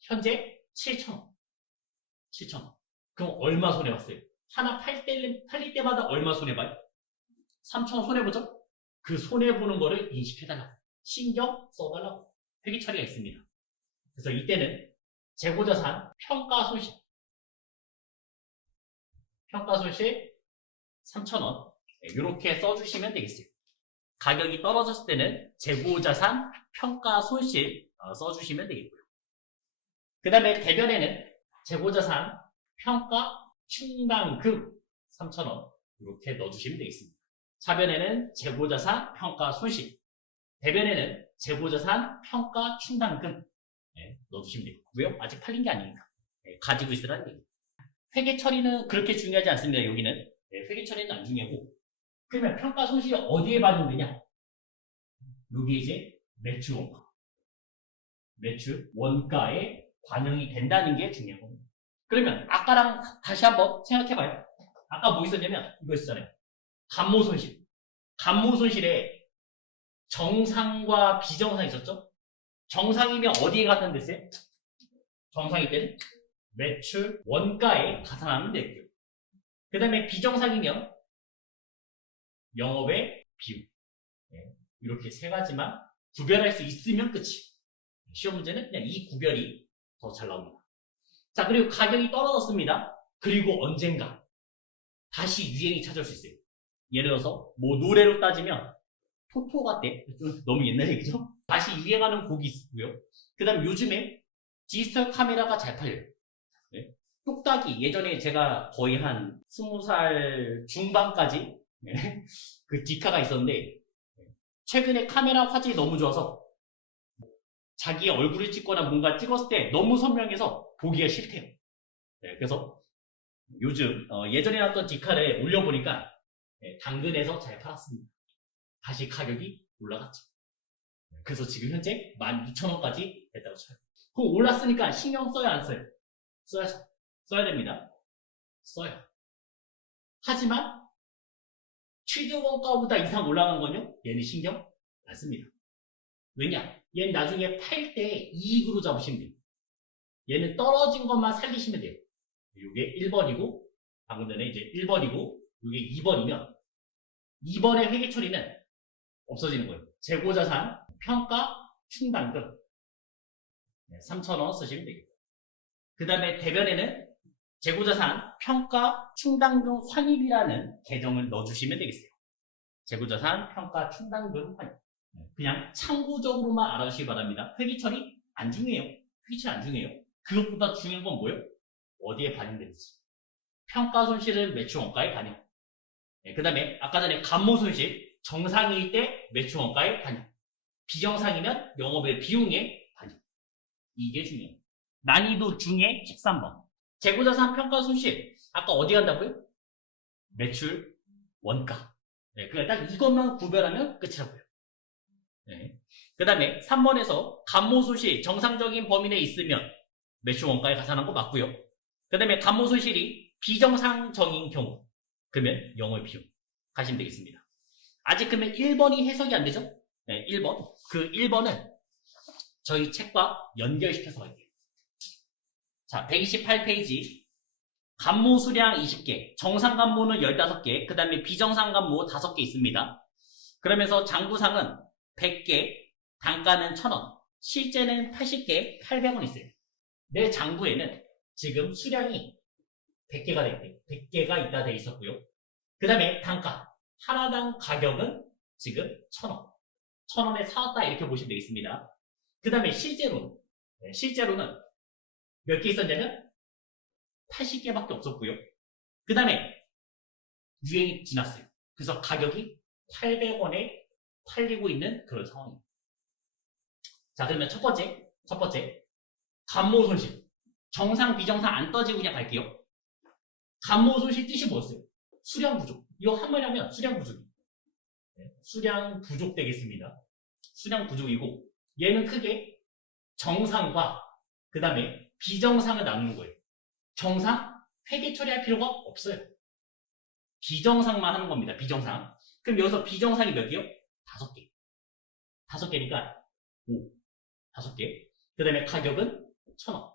현재 7,000원. 그럼 얼마 손해봤어요? 하나 팔릴 때마다 얼마 손해봐요? 3,000원 손해보죠? 그 손해보는 거를 인식해달라고. 신경 써달라고. 회계 처리가 있습니다. 그래서 이때는 재고자산 평가손실 3,000원 이렇게 써주시면 되겠어요. 가격이 떨어졌을 때는 재고자산 평가손실 써주시면 되겠고요. 그 다음에 대변에는 재고자산 평가 충당금 3,000원 이렇게 넣어주시면 되겠습니다. 차변에는 재고자산 평가 손실, 대변에는 재고자산 평가 충당금 넣어주시면 되고요. 아직 팔린 게 아니니까 가지고 있으라는 얘기입니다. 회계 처리는 그렇게 중요하지 않습니다. 여기는 회계 처리는 안 중요하고, 그러면 평가 손실이 어디에 반영되냐? 여기 이제 매출 원가에 반영이 된다는 게 중요한 겁니다. 그러면 아까랑 다시 한번 생각해봐요. 아까 뭐 있었냐면 이거 있었잖아요. 감모 손실에 정상과 비정상이 있었죠? 정상이면 어디에 가산됐어요? 정상일 때는 매출 원가에 가산하면 되고요. 그 다음에 비정상이면 영업의 비용. 이렇게 세 가지만 구별할 수 있으면 끝이. 시험 문제는 그냥 이 구별이 더 잘 나옵니다. 자, 그리고 가격이 떨어졌습니다. 그리고 언젠가 다시 유행이 찾아올 수 있어요. 예를 들어서 뭐 노래로 따지면 토토가 때 너무 옛날 얘기죠? 다시 유행하는 곡이 있고요. 그 다음 요즘에 디지털 카메라가 잘 팔려요. 뚝딱이 예전에 제가 거의 한 20살 중반까지 그 디카가 있었는데 최근에 카메라 화질이 너무 좋아서 자기의 얼굴을 찍거나 뭔가 찍었을 때 너무 선명해서 보기가 싫대요. 그래서 요즘 예전에 나왔던 디카를 올려보니까 당근에서 잘 팔았습니다. 다시 가격이 올라갔죠. 그래서 지금 현재 12,000원까지 됐다고 쳐요. 그럼 올랐으니까 신경 써야 안 써요? 써야죠. 써야 됩니다. 써요. 하지만 취득원가보다 이상 올라간 건요, 얘는 신경 안 씁니다. 왜냐? 얘는 나중에 팔 때 이익으로 잡으시면 돼요. 얘는 떨어진 것만 살리시면 돼요. 이게 1번이고, 방금 전에 이제 1번이고, 이게 2번이면 2번의 회계 처리는 없어지는 거예요. 재고자산 평가 충당금 3,000원 쓰시면 되겠고, 그 다음에 대변에는 재고자산 평가 충당금 환입이라는 계정을 넣어주시면 되겠어요. 재고자산 평가 충당금 환입. 그냥 참고적으로만 알아주시기 바랍니다. 회계 처리 안 중요해요. 회계 처리 안 중요해요. 그것보다 중요한 건 뭐예요? 어디에 반영되는지. 평가 손실은 매출 원가에 반영. 그 다음에 아까 전에 감모 손실 정상일 때 매출 원가에 반영. 비정상이면 영업의 비용에 반영. 이게 중요해요. 난이도 중에 13번. 재고자산 평가 손실. 아까 어디 간다고요? 매출 원가. 그러니까 딱 이것만 구별하면 끝이라고요. 그 다음에 3번에서 감모 손실 정상적인 범위 내에 있으면 매출 원가에 가산한 거 맞고요. 그 다음에 감모 손실이 비정상적인 경우, 그러면 영업 비용 가시면 되겠습니다. 아직 그러면 1번이 해석이 안 되죠? 1번. 그 1번은 저희 책과 연결시켜서 할게요. 자, 128페이지. 감모 수량 20개, 정상 감모는 15개, 그 다음에 비정상 감모 5개 있습니다. 그러면서 장부상은 100개, 단가는 1,000원, 실제는 80개 800원 있어요. 내 장부에는 지금 수량이 100개가 있다 돼 있었고요. 그 다음에 단가, 하나당 가격은 지금 1,000원. 1,000원에 사왔다 이렇게 보시면 되겠습니다. 그 다음에 실제로는 몇 개 있었냐면 80개밖에 없었고요. 그 다음에 유행이 지났어요. 그래서 가격이 800원에 팔리고 있는 그런 상황입니다. 자, 그러면 첫 번째 감모 손실. 정상, 비정상 안 떠지고 그냥 갈게요. 감모 손실 뜻이 뭐였어요? 수량 부족. 이거 한마디 하면 수량 부족이에요. 수량 부족 되겠습니다. 수량 부족이고, 얘는 크게 정상과 그 다음에 비정상을 나누는 거예요. 정상, 회계 처리할 필요가 없어요. 비정상만 하는 겁니다. 비정상. 그럼 여기서 비정상이 몇 개요? 5개. 5개니까 5. 5개. 그 다음에 가격은 1,000원.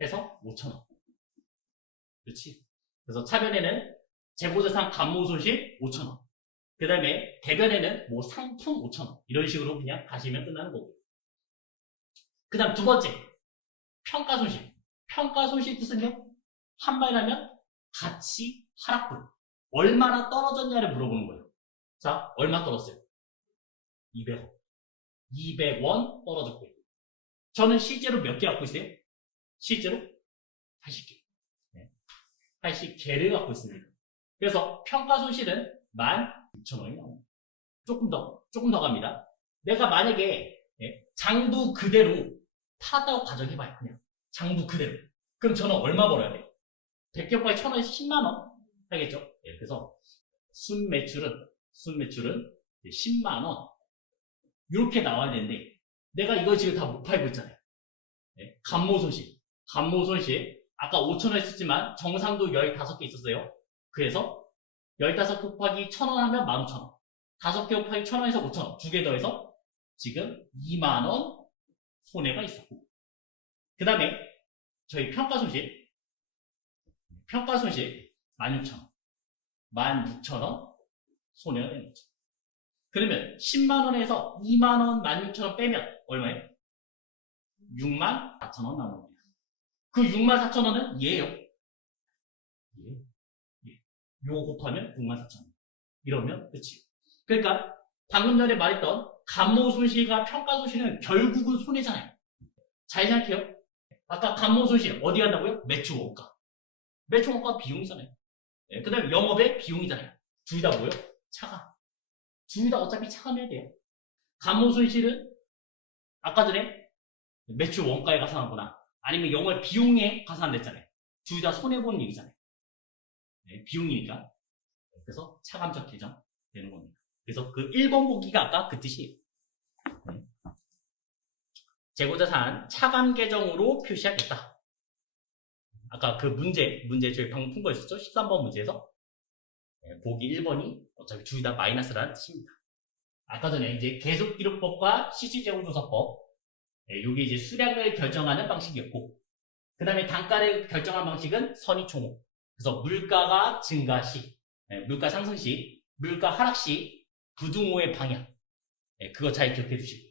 해서 5,000원. 그렇지? 그래서 차변에는 재고자산 감모 손실 5,000원. 그 다음에 대변에는 뭐 상품 5,000원. 이런 식으로 그냥 가시면 끝나는 거고요. 그 다음 두 번째. 평가 손실. 평가 손실 뜻은요? 한마디로 하면 가치 하락분. 얼마나 떨어졌냐를 물어보는 거예요. 자, 얼마 떨었어요? 200원. 200원 떨어졌고요. 저는 실제로 몇 개 갖고 있어요? 실제로 80개. 80개를 갖고 있습니다. 그래서 평가 손실은 16,000원이 나옵니다. 조금 더 갑니다. 내가 만약에 장부 그대로 팔았다고 가정해봐요. 그냥 장부 그대로. 그럼 저는 얼마 벌어야 돼요? 100개 곱하기 1,000원에서 10만원 하겠죠? 그래서 순매출은 10만원 이렇게 나와야 되는데 내가 이걸 지금 다 못 팔고 있잖아요. 감모 손실 아까 5,000원 했었지만 정상도 15개 있었어요. 그래서 15개 곱하기 1,000원 하면 15,000원. 5개 곱하기 1,000원에서 5,000원. 2개 더해서 지금 2만원 손해가 있었고. 그 다음에 저희 평가 손실 16,000원. 16,000원 손해가 되는 거죠. 그러면 10만원에서 2만원 16,000원 빼면 얼마예요? 64,000원 남습니다. 그 64,000원은 얘예요. 요거 곱하면 64,000원. 이러면 끝이에요. 그러니까 방금 전에 말했던 감모 손실과 평가 손실은 결국은 손해잖아요. 잘 생각해요. 아까 감모 손실 어디 간다고요? 매출 원가. 매출 원가 비용이잖아요. 그 다음에 영업의 비용이잖아요. 둘 다 뭐예요? 차감. 둘 다 어차피 차감해야 돼요. 감모 손실은 아까 전에 매출 원가에 가산하거나 아니면 영업 비용에 가산됐잖아요. 둘 다 손해보는 얘기잖아요. 비용이니까. 그래서 차감적 계정 되는 겁니다. 그래서 그 1번 보기가 아까 그 뜻이에요. 재고자산 차감 계정으로 표시하겠다. 아까 그 문제 저희 방금 푼 거 있었죠? 13번 문제에서. 보기 1번이 어차피 둘 다 마이너스라는 뜻입니다. 아까 전에 이제 계속기록법과 실질재고조사법. 요게 이제 수량을 결정하는 방식이었고, 그 다음에 단가를 결정하는 방식은 선의총호. 그래서 물가가 증가 시, 물가 상승 시, 물가 하락 시, 부등호의 방향. 그거 잘 기억해 주시고.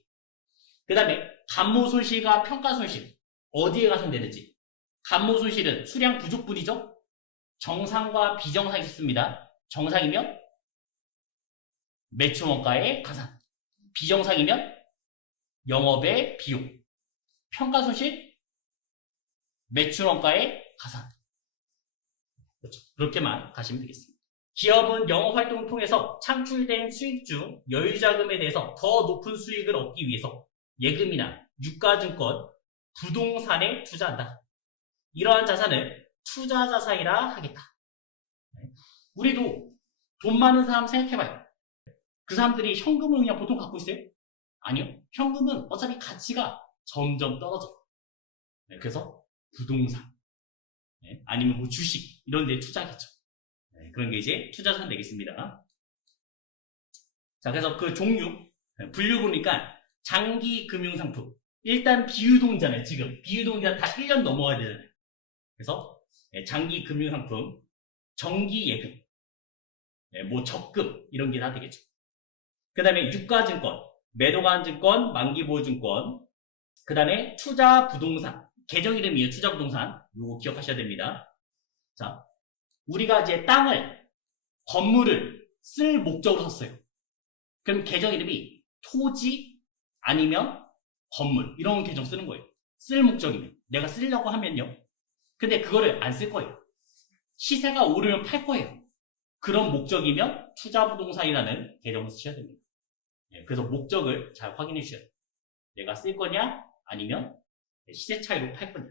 그 다음에 감모 손실과 평가 손실. 어디에 가산되는지. 감모 손실은 수량 부족분이죠? 정상과 비정상이 있습니다. 정상이면 매출 원가의 가산. 비정상이면 영업의 비용. 평가 손실, 매출 원가의 가산. 그렇죠. 그렇게만 가시면 되겠습니다. 기업은 영업활동을 통해서 창출된 수익 중 여유자금에 대해서 더 높은 수익을 얻기 위해서 예금이나 유가증권, 부동산에 투자한다. 이러한 자산을 투자자산이라 하겠다. 우리도 돈 많은 사람 생각해봐요. 그 사람들이 현금을 그냥 보통 갖고 있어요? 아니요. 현금은 어차피 가치가 점점 떨어져요. 그래서 부동산, 아니면 뭐 주식 이런 데 투자하겠죠. 그런 게 이제 투자자산 되겠습니다. 자, 그래서 그 종류 분류 보니까 장기 금융상품. 일단 비유동이잖아요. 지금 비유동이가 다 1년 넘어가야 되잖아요. 그래서 장기 금융상품, 정기 예금, 뭐 적금 이런 게 다 되겠죠. 그 다음에 유가증권, 매도 가한 증권, 만기 보유 증권, 그 다음에 투자 부동산, 계정 이름이에요. 투자 부동산. 요거 기억하셔야 됩니다. 자, 우리가 이제 땅을, 건물을 쓸 목적으로 샀어요. 그럼 계정 이름이 토지 아니면 건물 이런 계정 쓰는 거예요. 쓸 목적이면. 내가 쓰려고 하면요. 근데 그거를 안 쓸 거예요. 시세가 오르면 팔 거예요. 그런 목적이면 투자부동산이라는 계정을 쓰셔야 됩니다. 그래서 목적을 잘 확인해 주셔야 돼요. 내가 쓸 거냐 아니면 시세 차이로 팔 거냐.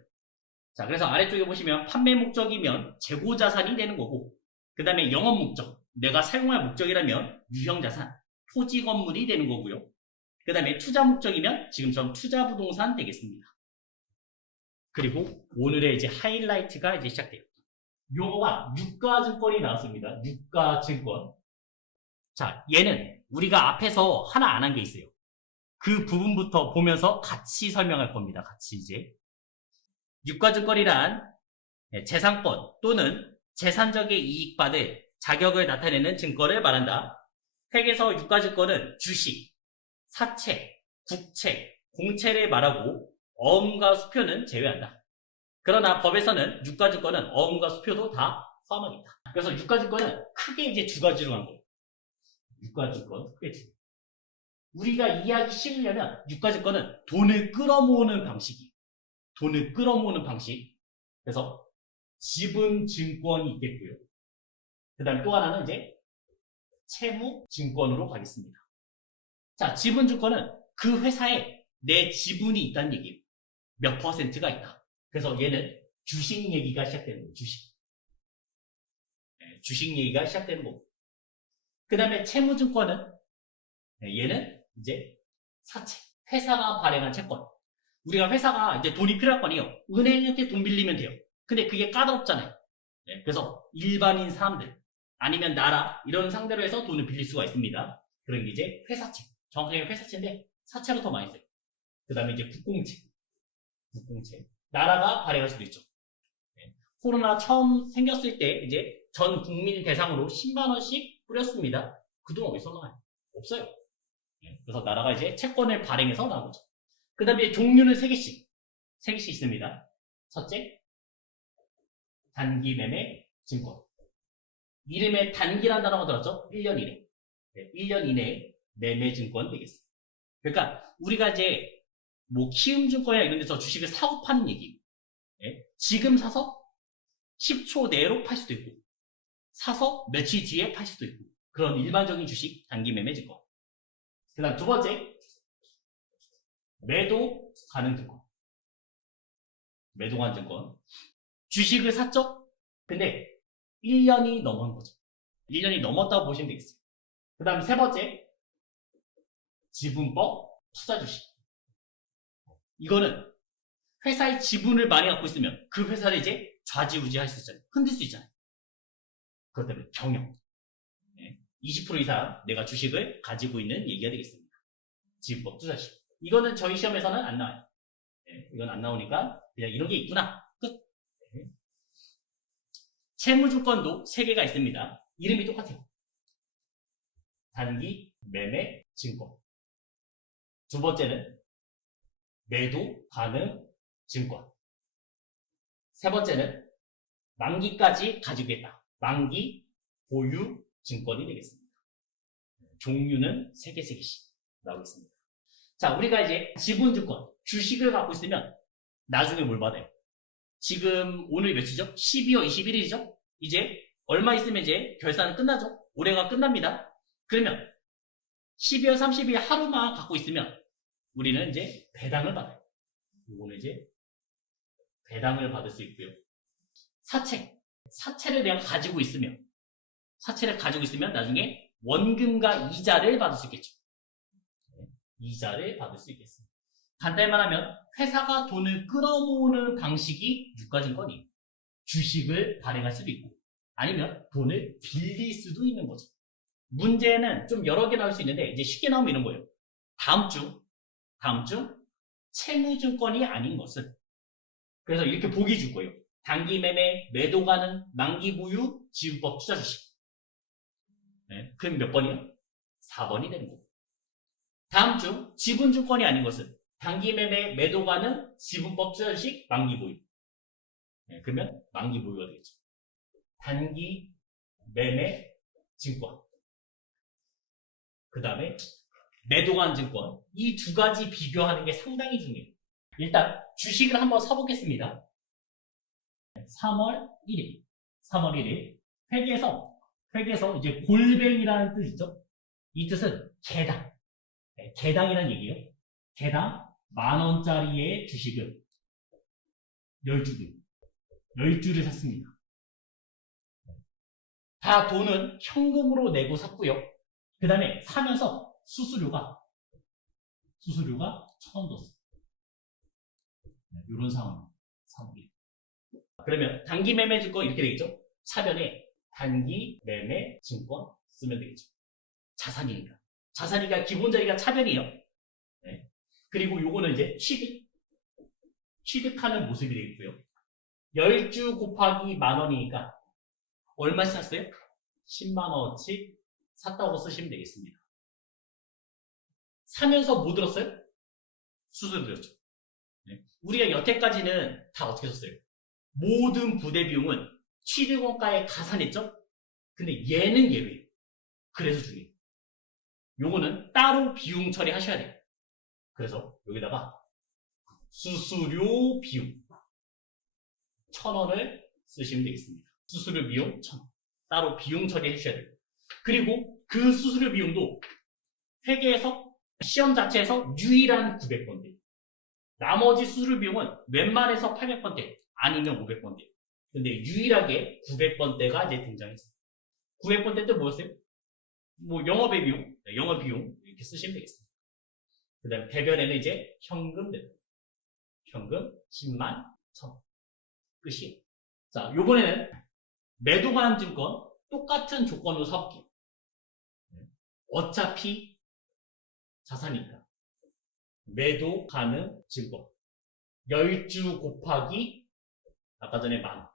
자, 그래서 아래쪽에 보시면 판매 목적이면 재고자산이 되는 거고, 그 다음에 영업 목적, 내가 사용할 목적이라면 유형자산, 토지 건물이 되는 거고요. 그 다음에 투자 목적이면 지금처럼 투자부동산 되겠습니다. 그리고 오늘의 이제 하이라이트가 이제 시작돼요. 요거가 유가증권이 나왔습니다. 유가증권. 자, 얘는 우리가 앞에서 하나 안 한 게 있어요. 그 부분부터 보면서 같이 설명할 겁니다. 같이 이제. 유가증권이란 재산권 또는 재산적인 이익받을 자격을 나타내는 증권을 말한다. 택에서 유가증권은 주식, 사채, 국채, 공채를 말하고 어음과 수표는 제외한다. 그러나 법에서는 유가증권은 어음과 수표도 다 포함합니다. 그래서 유가증권은 크게 이제 두 가지로 한 거예요. 유가증권 크게 두 가지. 우리가 이해하기 쉬우려면 유가증권은 돈을 끌어모으는 방식이에요. 돈을 끌어모으는 방식. 그래서 지분증권이 있겠고요. 그 다음 또 하나는 이제 채무증권으로 가겠습니다. 자, 지분증권은 그 회사에 내 지분이 있다는 얘기예요. 몇 퍼센트가 있다. 그래서 얘는 주식 얘기가 시작되는 거예요. 주식. 주식 얘기가 시작되는 거고. 그 다음에 채무증권은 얘는 이제 사채. 회사가 발행한 채권. 우리가 회사가 이제 돈이 필요할 거 아니에요. 은행한테 돈 빌리면 돼요. 근데 그게 까다롭잖아요. 그래서 일반인 사람들 아니면 나라 이런 상대로 해서 돈을 빌릴 수가 있습니다. 그런 게 이제 회사채. 정확하게 회사채인데 사채로 더 많이 써요. 그 다음에 이제 국공채. 국공채. 나라가 발행할 수도 있죠. 코로나 처음 생겼을 때 이제 전 국민 대상으로 10만 원씩 뿌렸습니다. 그 돈 어디서 나와요? 없어요. 그래서 나라가 이제 채권을 발행해서 나오죠. 그 다음에 종류는 3개씩. 3개씩 있습니다. 첫째, 단기 매매 증권. 이름에 단기란 단어가 들었죠? 1년 이내. 1년 이내에 매매 증권 되겠습니다. 그러니까 우리가 이제 뭐 키움증권이나 이런 데서 주식을 사고 파는 얘기예요. 지금 사서 10초 내로 팔 수도 있고 사서 며칠 뒤에 팔 수도 있고 그런 일반적인 주식 단기 매매 증권. 그 다음 두 번째, 매도 가능 증권. 매도 가능 증권. 주식을 샀죠? 근데 1년이 넘은 거죠. 1년이 넘었다고 보시면 되겠어요. 그 다음 세 번째, 지분법 투자 주식. 이거는 회사의 지분을 많이 갖고 있으면 그 회사를 이제 좌지우지할 수 있잖아요. 흔들 수 있잖아요. 그것 때문에 경영. 20% 이상 내가 주식을 가지고 있는 얘기가 되겠습니다. 지분법 투자 주식. 이거는 저희 시험에서는 안 나와요. 이건 안 나오니까 그냥 이런 게 있구나. 끝. 채무증권도 3개가 있습니다. 이름이 똑같아요. 단기 매매 증권. 두 번째는 매도 가능 증권. 세 번째는 만기까지 가지고 있다. 만기 보유 증권이 되겠습니다. 종류는 3개씩 나오고 있습니다. 자, 우리가 이제 지분증권, 주식을 갖고 있으면 나중에 뭘 받아요? 지금 오늘 며칠이죠? 12월 21일이죠? 이제 얼마 있으면 이제 결산은 끝나죠? 올해가 끝납니다. 그러면 12월 30일 하루만 갖고 있으면 우리는 이제 배당을 받아요. 이거는 이제 배당을 받을 수 있고요. 사채를 내가 가지고 있으면 나중에 원금과 이자를 받을 수 있겠죠. 이자를 받을 수 있겠습니다. 간단히 말하면 회사가 돈을 끌어모으는 방식이 유가증권이에요. 주식을 발행할 수도 있고 아니면 돈을 빌릴 수도 있는 거죠. 문제는 좀 여러 개 나올 수 있는데 이제 쉽게 나오면 이런 거예요. 다음 주 채무증권이 아닌 것은 그래서 이렇게 보기 줄 거예요. 단기 매매, 매도 가능, 만기 보유, 지분법 투자 주식. 그럼 몇 번이요? 4번이 되는 거고. 다음 중 지분증권이 아닌 것은 단기 매매 매도 가능 지분법 수연식 만기 보유. 네, 그러면 만기 보유가 되겠죠. 단기 매매 증권. 그 다음에 매도 가능 증권. 이 두 가지 비교하는 게 상당히 중요해요. 일단 주식을 한번 사보겠습니다. 3월 1일. 3월 1일. 회계에서 이제 골뱅이라는 뜻 있죠? 이 뜻은 개당. 네, 개당이라는 얘기예요. 개당 10,000원짜리의 주식을 10주를 샀습니다. 다 돈은 현금으로 내고 샀고요. 그 다음에 사면서 수수료가 1,000원 줬어요. 이런 상황. 3월 1일. 그러면 단기 매매 증권 이렇게 되겠죠? 차변에 단기 매매 증권 쓰면 되겠죠. 자산이니까. 자산이니까 기본 자리가 차변이에요. 네. 그리고 요거는 이제 취득하는 모습이 되겠고요. 10주 곱하기 10,000원이니까 얼마씩 샀어요? 100,000원어치 샀다고 쓰시면 되겠습니다. 사면서 뭐 들었어요? 수수료 들었죠. 네. 우리가 여태까지는 다 어떻게 썼어요? 모든 부대 비용은 취득원가에 가산했죠? 근데 얘는 예외예요. 그래서 중요해요. 요거는 따로 비용 처리하셔야 돼요. 그래서 여기다가 수수료 비용 1,000원을 쓰시면 되겠습니다. 수수료 비용 1,000원. 따로 비용 처리해 주셔야 돼요. 그리고 그 수수료 비용도 회계에서 시험 자체에서 유일한 900번대. 나머지 수수료 비용은 웬만해서 800번대 아니면 500번대. 근데 유일하게 900번대가 이제 등장했어요. 900번대 때 뭐였어요? 뭐 영업의 비용, 영업 비용 이렇게 쓰시면 되겠습니다. 그 다음에 대변에는 이제 현금 대변. 현금 101,000원. 끝이에요. 자, 요번에는 매도 가능 증권 똑같은 조건으로 사볼게요. 어차피 자산이니까. 매도 가능 증권. 10주 곱하기 아까 전에 10,000원.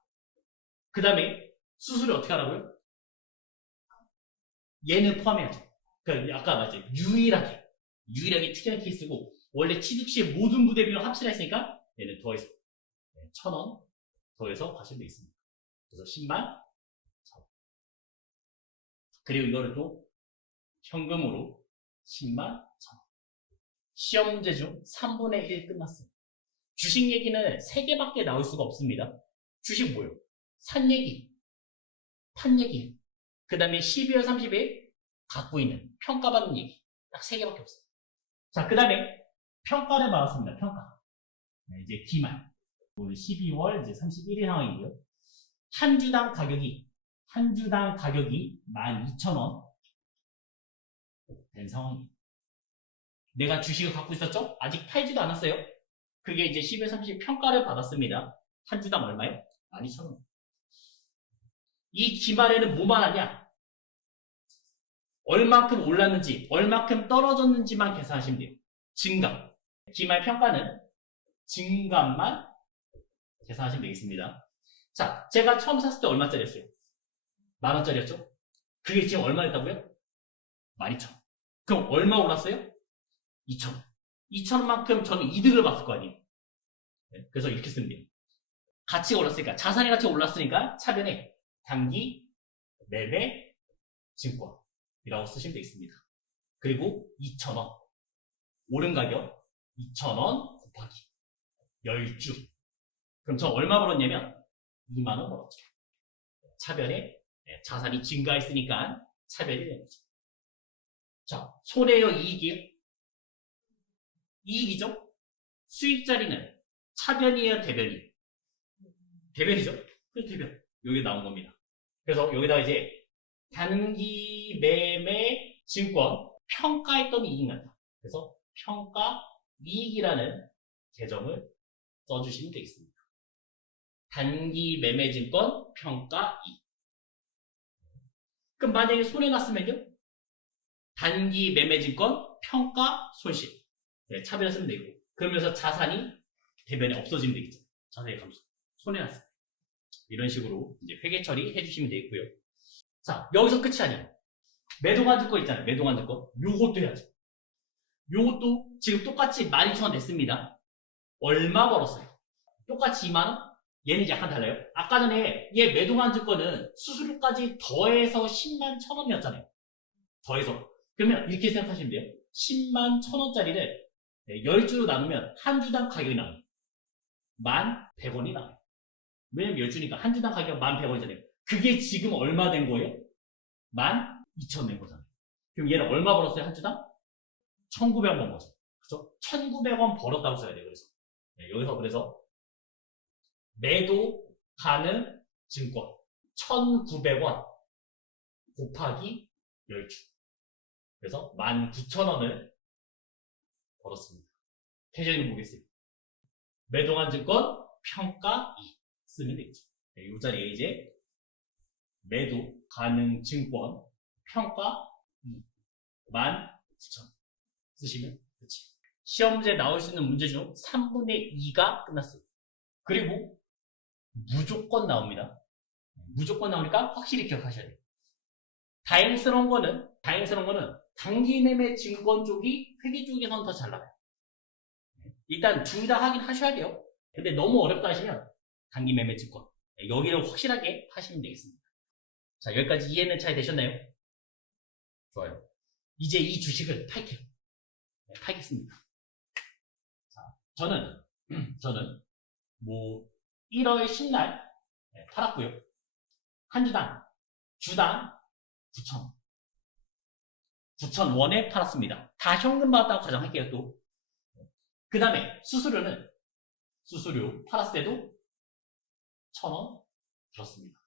그 다음에 수수료 어떻게 하라고요? 얘는 포함해야죠. 그러니까 아까 맞죠? 유일하게 특이한 케이스고 원래 취득 시에 모든 부대 비용 합치라 했으니까 얘는 더해서 1,000원 더해서 가시면 되겠습니다. 그래서 100,000원. 그리고 이거를 또 현금으로 101,000원. 시험 문제 중 3분의 1 끝났어요. 주식 얘기는 3개밖에 나올 수가 없습니다. 주식 뭐예요? 산 얘기, 판 얘기, 그 다음에 12월 30일 갖고 있는 평가받는 얘기. 딱 3개밖에 없어요. 자, 그 다음에 평가를 받았습니다. 평가. 네, 이제 기말. 12월 이제 31일 상황이고요. 한 주당 가격이 12,000원 된 상황이에요. 내가 주식을 갖고 있었죠? 아직 팔지도 않았어요. 그게 이제 12월 30일 평가를 받았습니다. 한 주당 얼마요? 12,000원. 이 기말에는 뭐만 하냐? 얼마큼 올랐는지, 얼마큼 떨어졌는지만 계산하시면 돼요. 증감. 기말 평가는 증감만 계산하시면 되겠습니다. 자, 제가 처음 샀을 때 얼마짜리였어요? 10,000원짜리였죠? 그게 지금 얼마 됐다고요? 12,000원. 그럼 얼마 올랐어요? 2,000원. 2,000원만큼 저는 이득을 봤을 거 아니에요? 네, 그래서 이렇게 쓰면 돼요. 가치가 올랐으니까, 자산의 가치가 올랐으니까 차변에 단기 매매 증권이라고 쓰시면 되겠습니다. 그리고 2,000원. 오른 가격 2,000원 곱하기 10주. 그럼 저 얼마 벌었냐면 20,000원 벌었죠. 차변에 자산이 증가했으니까 차변이 되는 거죠. 자, 손해요, 이익이요? 이익이죠? 수익 자리는 차변이에요, 대변이에요? 대변이죠? 그 대변. 여기 나온 겁니다. 그래서 여기다가 이제 단기 매매 증권 평가했던 이익 난다. 그래서 평가 이익이라는 계정을 써주시면 되겠습니다. 단기 매매 증권 평가 이익. 그럼 만약에 손해 났으면요? 단기 매매 증권 평가 손실. 네, 차변을 쓰면 되고. 그러면서 자산이 대변에 없어지면 되겠죠. 자산의 감소. 손해 났어요. 이런 식으로 이제 회계 처리 해주시면 되겠고요. 자, 여기서 끝이 아니에요. 매도관 증권 있잖아요. 매도관 증권. 요것도 해야죠. 요것도 지금 똑같이 12,000원 냈습니다. 얼마 벌었어요? 똑같이 2만원? 얘는 약간 달라요. 아까 전에 얘 매도만주권은 수수료까지 더해서 10만 1,000원이었잖아요. 더해서. 그러면 이렇게 생각하시면 돼요. 10만 1,000원짜리를 10주로 나누면 한 주당 가격이 나와요. 1,100원이 나와요. 왜냐면 10주니까 한 주당 가격 1,100원이잖아요. 그게 지금 얼마 된 거예요? 12,000원 된 거잖아요. 그럼 얘는 얼마 벌었어요? 한 주당? 1,900원 번 거죠. 그죠? 1,900원 벌었다고 써야 돼요. 그래서. 여기서 그래서 매도 가능 증권 1,900원 곱하기 10주. 그래서 19,000원을 벌었습니다. 계좌이름 보겠습니다. 매도한 증권 평가 2 쓰면 되겠죠. 이 자리에 이제 매도 가능 증권 평가 2 19,000원 쓰시면 그치. 시험지에 나올 수 있는 문제 중 3분의 2가 끝났어요. 그리고 무조건 나옵니다. 무조건 나오니까 확실히 기억하셔야 돼요. 다행스러운 거는 단기 매매 증권 쪽이 회계 쪽에서는 더 잘 나가요. 일단 둘 다 하긴 하셔야 돼요. 근데 너무 어렵다 하시면 단기 매매 증권 여기를 확실하게 하시면 되겠습니다. 자, 여기까지 이해는 잘 되셨나요? 좋아요. 이제 이 주식을 팔게요. 팔겠습니다. 자, 저는 1월 10날 팔았고요. 한 주당 9,000원. 9,000원에 팔았습니다. 다 현금 받았다고 가정할게요, 또. 그 다음에 수수료 팔았을 때도 1,000원 들었습니다.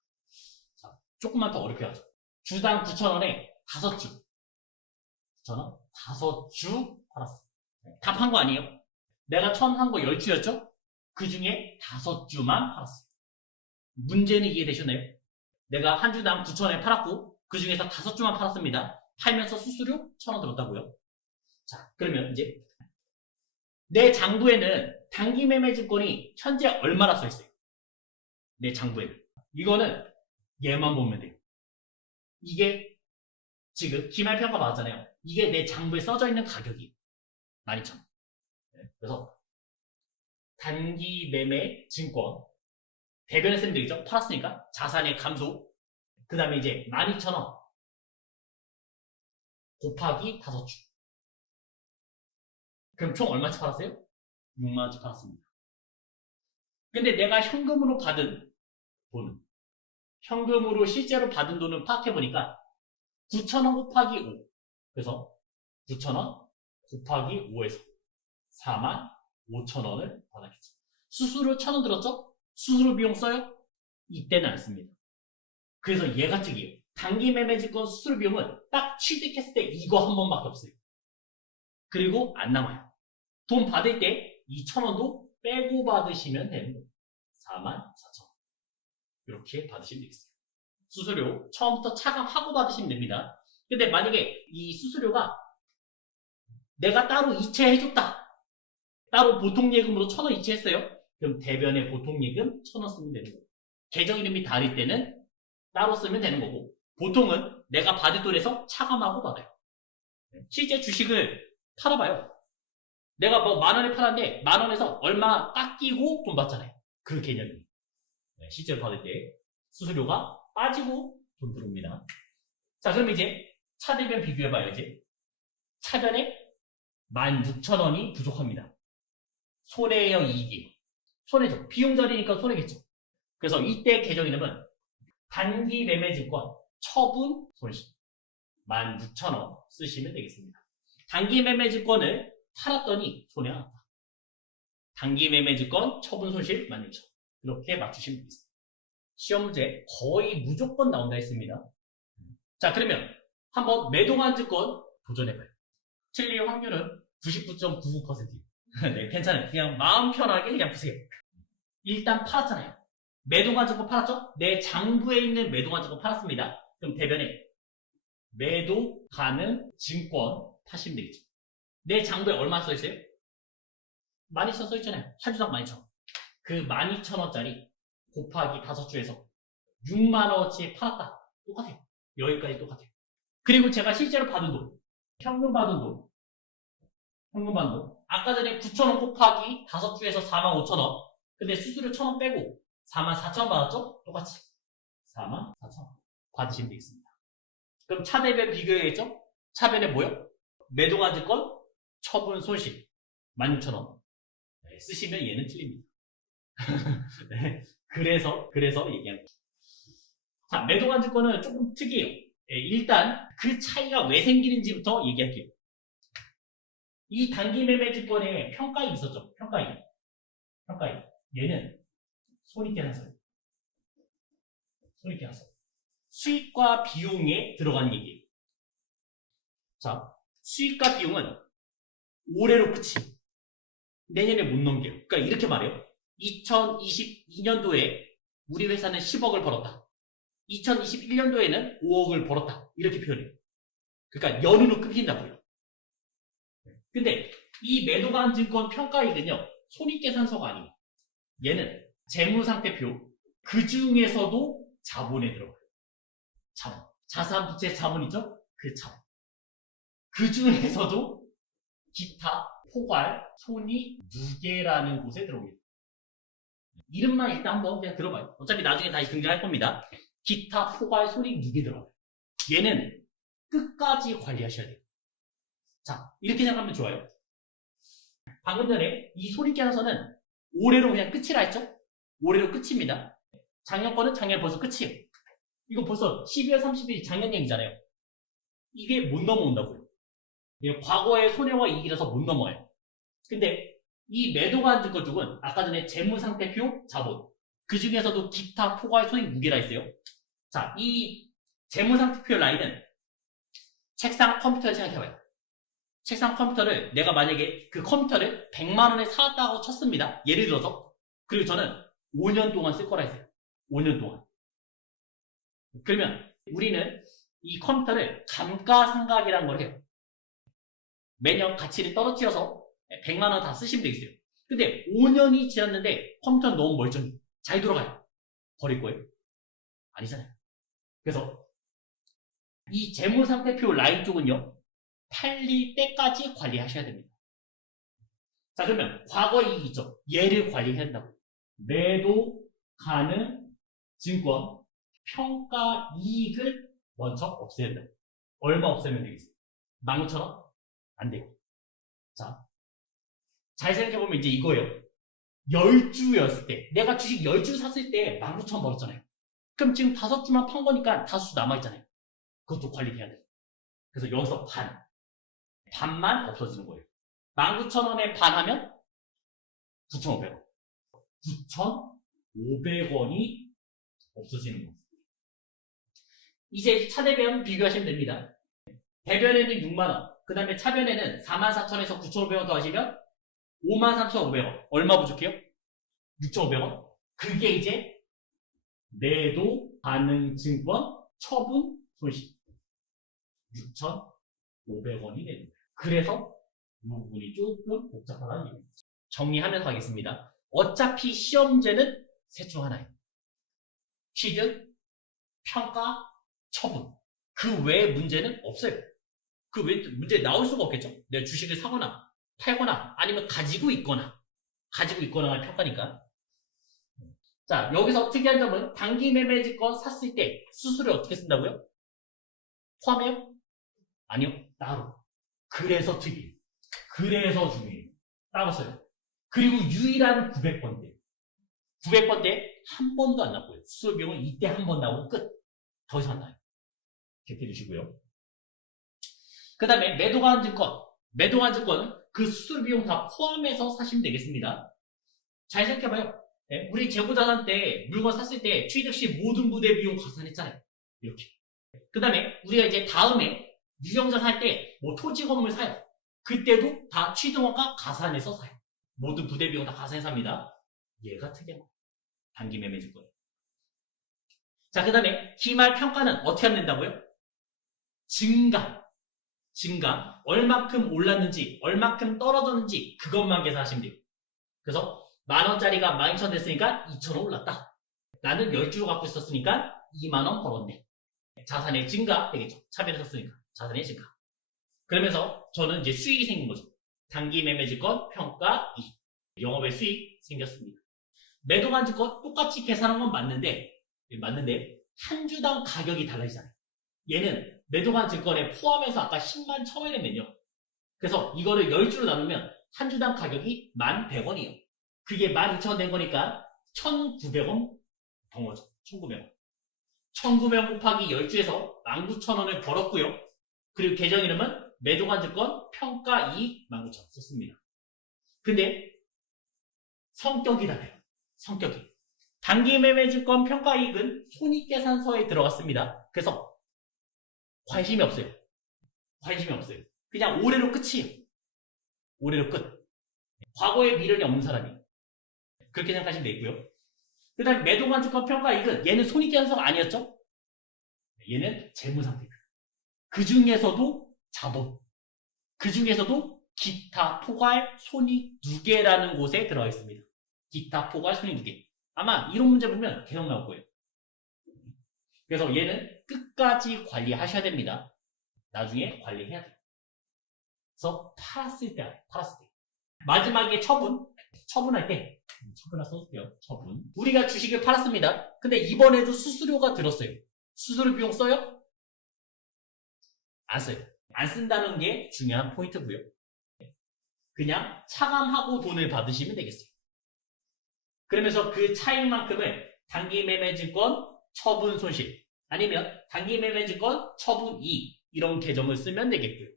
자, 조금만 더 어렵게 하죠. 주당 9,000원에 5주. 9,000원? 5주 팔았어요. 다 판 거 아니에요? 내가 처음 한 거 10주였죠? 그 중에 5주만 팔았어요. 문제는 이해되셨나요? 내가 한 주당 9,000원에 팔았고, 그 중에서 5주만 팔았습니다. 팔면서 수수료 1,000원 들었다고요. 자, 그러면 이제 내 장부에는 단기 매매 증권이 현재 얼마나 써있어요? 내 장부에는. 이거는 얘만 보면 돼요. 이게 지금 기말평가 받았잖아요. 이게 내 장부에 써져 있는 가격이 12,000원. 그래서 단기 매매 증권 대변했으면 되겠죠? 팔았으니까 자산의 감소. 그 다음에 이제 12,000원 곱하기 5주. 그럼 총 얼마치 팔았어요? 6만원치 팔았습니다. 근데 내가 현금으로 받은 돈, 현금으로 실제로 받은 돈을 파악해보니까 9,000원 곱하기 5. 그래서 9,000원 곱하기 5에서 45,000원을 받았겠죠. 수수료 1,000원 들었죠? 수수료 비용 써요? 이때는 안 씁니다. 그래서 얘가 특이해요. 단기 매매 증권 수수료 비용은 딱 취득했을 때 이거 한 번밖에 없어요. 그리고 안 남아요. 돈 받을 때 2,000원도 빼고 받으시면 되는 거예요. 44,000원. 이렇게 받으시면 되겠어요. 수수료 처음부터 차감하고 받으시면 됩니다. 근데 만약에 이 수수료가 내가 따로 이체해줬다. 따로 보통예금으로 1,000원 이체했어요. 그럼 대변에 보통예금 1,000원 쓰면 되는 거예요. 계정 이름이 다를 때는 따로 쓰면 되는 거고, 보통은 내가 받을 돈에서 차감하고 받아요. 실제 주식을 팔아봐요. 내가 뭐 10,000원에 팔았는데 10,000원에서 얼마 깎이고 돈 받잖아요. 그 개념이. 실제로 받을 때 수수료가 빠지고 돈 들어옵니다. 자, 그럼 이제 차대변 비교해봐요. 이제 차변에 16,000원이 부족합니다. 손해예요, 이익이에요? 손해죠. 비용 자리니까 손해겠죠. 그래서 이때 계정 이름은 단기 매매 증권 처분 손실 16,000원 쓰시면 되겠습니다. 단기 매매 증권을 팔았더니 손해가 났다. 단기 매매 증권 처분 손실 16,000원. 이렇게 맞추시면 되겠습니다. 시험 문제 거의 무조건 나온다 했습니다. 자, 그러면 한번 매도한 증권 도전해봐요. 틀릴 확률은 99.99%예요. 네, 괜찮아요. 그냥 마음 편하게 그냥 보세요. 일단 팔았잖아요. 매도한 증권 팔았죠? 내 장부에 있는 매도한 증권 팔았습니다. 그럼 대변에 매도 가능 증권 파시면 되겠죠. 내 장부에 얼마 써있어요? 12,000원 써있잖아요. 한 주당 12,000원. 그 12,000원짜리 곱하기 5주에서 6만원어치 팔았다. 똑같아요. 여기까지 똑같아요. 그리고 제가 실제로 받은 돈, 현금 받은 돈 현금반도. 아까 전에 9,000원 곱하기 5주에서 45,000원. 근데 수수료 1,000원 빼고 44,000원 받았죠? 똑같이 44,000원 받으시면 되겠습니다. 그럼 차대변 비교해야겠죠? 차변에 뭐요? 매도가증권, 처분 손실 16,000원. 네, 쓰시면 얘는 틀립니다. 네, 그래서 얘기한 거죠. 자, 매도가증권은 조금 특이해요. 네, 일단 그 차이가 왜 생기는지부터 얘기할게요. 이 단기매매증권에 평가이 있었죠? 평가이. 얘는 손익계산서예요. 손익계산서. 수익과 비용에 들어가는 얘기예요. 자, 수익과 비용은 올해로 끝이. 내년에 못 넘겨요. 그러니까 이렇게 말해요. 2022년도에 우리 회사는 10억을 벌었다. 2021년도에는 5억을 벌었다. 이렇게 표현해요. 그러니까 연으로 끊긴다고요. 근데 이 매도가증권 평가이익은요, 손익계산서가 아니에요. 얘는 재무상태표, 그 중에서도 자본에 들어가요. 자본. 자산부채 자본이죠? 그 자본. 그 중에서도 기타, 포괄, 손익, 누계라는 곳에 들어옵니다. 이름만 일단 한번 그냥 들어봐요. 어차피 나중에 다시 등장할 겁니다. 기타, 포괄, 손익, 누계 들어가요. 얘는 끝까지 관리하셔야 돼요. 자, 이렇게 생각하면 좋아요. 방금 전에 이 손익계산서는 올해로 그냥 끝이라 했죠? 올해로 끝입니다. 작년 거는 작년 벌써 끝이에요. 이거 벌써 12월 30일이 작년 얘기잖아요. 이게 못 넘어온다고요. 과거의 손해와 이익이라서 못 넘어요. 근데 이 매도가증권 쪽은 아까 전에 재무상태표, 자본, 그 중에서도 기타, 포괄, 손익, 무게라 했어요. 자, 이 재무상태표 라인은 책상 컴퓨터를 생각해봐요. 책상 컴퓨터를 내가 만약에 그 컴퓨터를 100만 원에 사왔다고 쳤습니다. 예를 들어서. 그리고 저는 5년 동안 쓸 거라 했어요. 5년 동안. 그러면 우리는 이 컴퓨터를 감가상각이라는 걸 해요. 매년 가치를 떨어뜨려서 100만 원 다 쓰시면 되겠어요. 근데 5년이 지났는데 컴퓨터는 너무 멀쩡해. 잘 돌아가요. 버릴 거예요? 아니잖아요. 그래서 이 재무상태표 라인 쪽은요, 팔릴 때까지 관리하셔야 됩니다. 자, 그러면 과거 이익 있죠? 얘를 관리해야 된다고. 매도 가능 증권 평가 이익을 먼저 없애야 된다고. 얼마 없애면 되겠어요? 15,000원? 안 돼요. 자, 잘 생각해보면 이제 이거예요. 10주였을 때, 내가 주식 10주 샀을 때 19,000원 벌었잖아요. 그럼 지금 5주만 판 거니까 5주 남아있잖아요. 그것도 관리해야 돼요. 그래서 여기서 반만 없어지는 거예요. 19,000원에 반 하면 9,500원. 9,500원이 없어지는 거예요. 이제 차대변 비교하시면 됩니다. 대변에는 6만원, 그 다음에 차변에는 44,000원에서 9,500원 더하시면 53,500원. 얼마 부족해요? 6,500원. 그게 이제 매도 가능 증권 처분 손실 6,500원이 되는 거예요. 그래서 이 부분이 조금 복잡하다는 얘기입니다. 정리하면서 하겠습니다. 어차피 시험 문제는 셋 중 하나예요. 취득, 평가, 처분. 그 외의 문제는 없어요. 그 외 문제 나올 수가 없겠죠. 내가 주식을 사거나 팔거나 아니면 가지고 있거나가 평가니까. 자, 여기서 특이한 점은 단기 매매증권 샀을 때 수수료 어떻게 쓴다고요? 포함해요? 아니요, 따로. 그래서 특이해요. 그래서 중요해요. 따로 써요. 그리고 유일한 900번대. 900번대 한 번도 안 나고요. 수수료 비용은 이때 한 번 나오고 끝. 더 이상 안 나요. 기억해 주시고요. 그 다음에 매도가증권. 매도가증권은 그 수수료 비용 다 포함해서 사시면 되겠습니다. 잘 생각해봐요. 네? 우리 재고자산 때 물건 샀을 때 취득 시 모든 부대 비용 가산했잖아요. 이렇게. 그 다음에 우리가 이제 다음에 유형자 살 때 뭐 토지 건물 사요. 그때도 다 취득원가 가산해서 사요. 모든 부대 비용 다 가산해서 삽니다. 얘가 특이한 거. 단기 매매증권. 자, 그 다음에 기말 평가는 어떻게 하면 된다고요? 증가. 얼마큼 올랐는지, 얼마큼 떨어졌는지 그것만 계산하시면 돼요. 그래서 만원짜리가 12,000원 됐으니까 2,000원 올랐다. 나는 10주로 갖고 있었으니까 2만원 벌었네. 자산의 증가 되겠죠. 차별을 샀으니까. 자산의 증가. 그러면서 저는 이제 수익이 생긴 거죠. 단기 매매증권 평가 2. 영업의 수익 생겼습니다. 매도관증권 똑같이 계산한 건 맞는데 한 주당 가격이 달라지잖아요. 얘는 매도관증권에 포함해서 아까 10만 1,000원이면요. 그래서 이거를 10주로 나누면 한 주당 가격이 1,100원이에요. 그게 12,000원 된 거니까 1,900원 번 거죠. 1,900원. 1,900원 곱하기 10주에서 19,000원을 벌었고요. 그리고 계정 이름은 매도관증권 평가 2 19,000원 썼습니다. 근데 성격이 달라요. 성격이. 단기 매매증권 평가 이익은 손익계산서에 들어갔습니다. 그래서 관심이 없어요. 관심이 없어요. 그냥 올해로 끝이에요. 올해로 끝. 과거에 미련이 없는 사람이에요. 그렇게 생각하시면 되고요. 그 다음에 매도관증권 평가 이익은 얘는 손익계산서가 아니었죠? 얘는 재무상태입니다. 그 중에서도 자본, 그 중에서도 기타, 포괄, 손익, 누계라는 곳에 들어가 있습니다. 기타, 포괄, 손익, 누계. 아마 이런 문제 보면 계속 나올 거예요. 그래서 얘는 끝까지 관리하셔야 됩니다. 나중에 관리해야 돼요. 그래서 팔았을 때. 마지막에 처분할 때, 처분을 써줄게요. 처분. 우리가 주식을 팔았습니다. 근데 이번에도 수수료가 들었어요. 수수료 비용 써요? 안 써요. 안 쓴다는 게 중요한 포인트고요. 그냥 차감하고 돈을 받으시면 되겠어요. 그러면서 그 차익만큼을 단기 매매증권 처분 손실 아니면 단기 매매증권 처분 이익 이런 계정을 쓰면 되겠고요.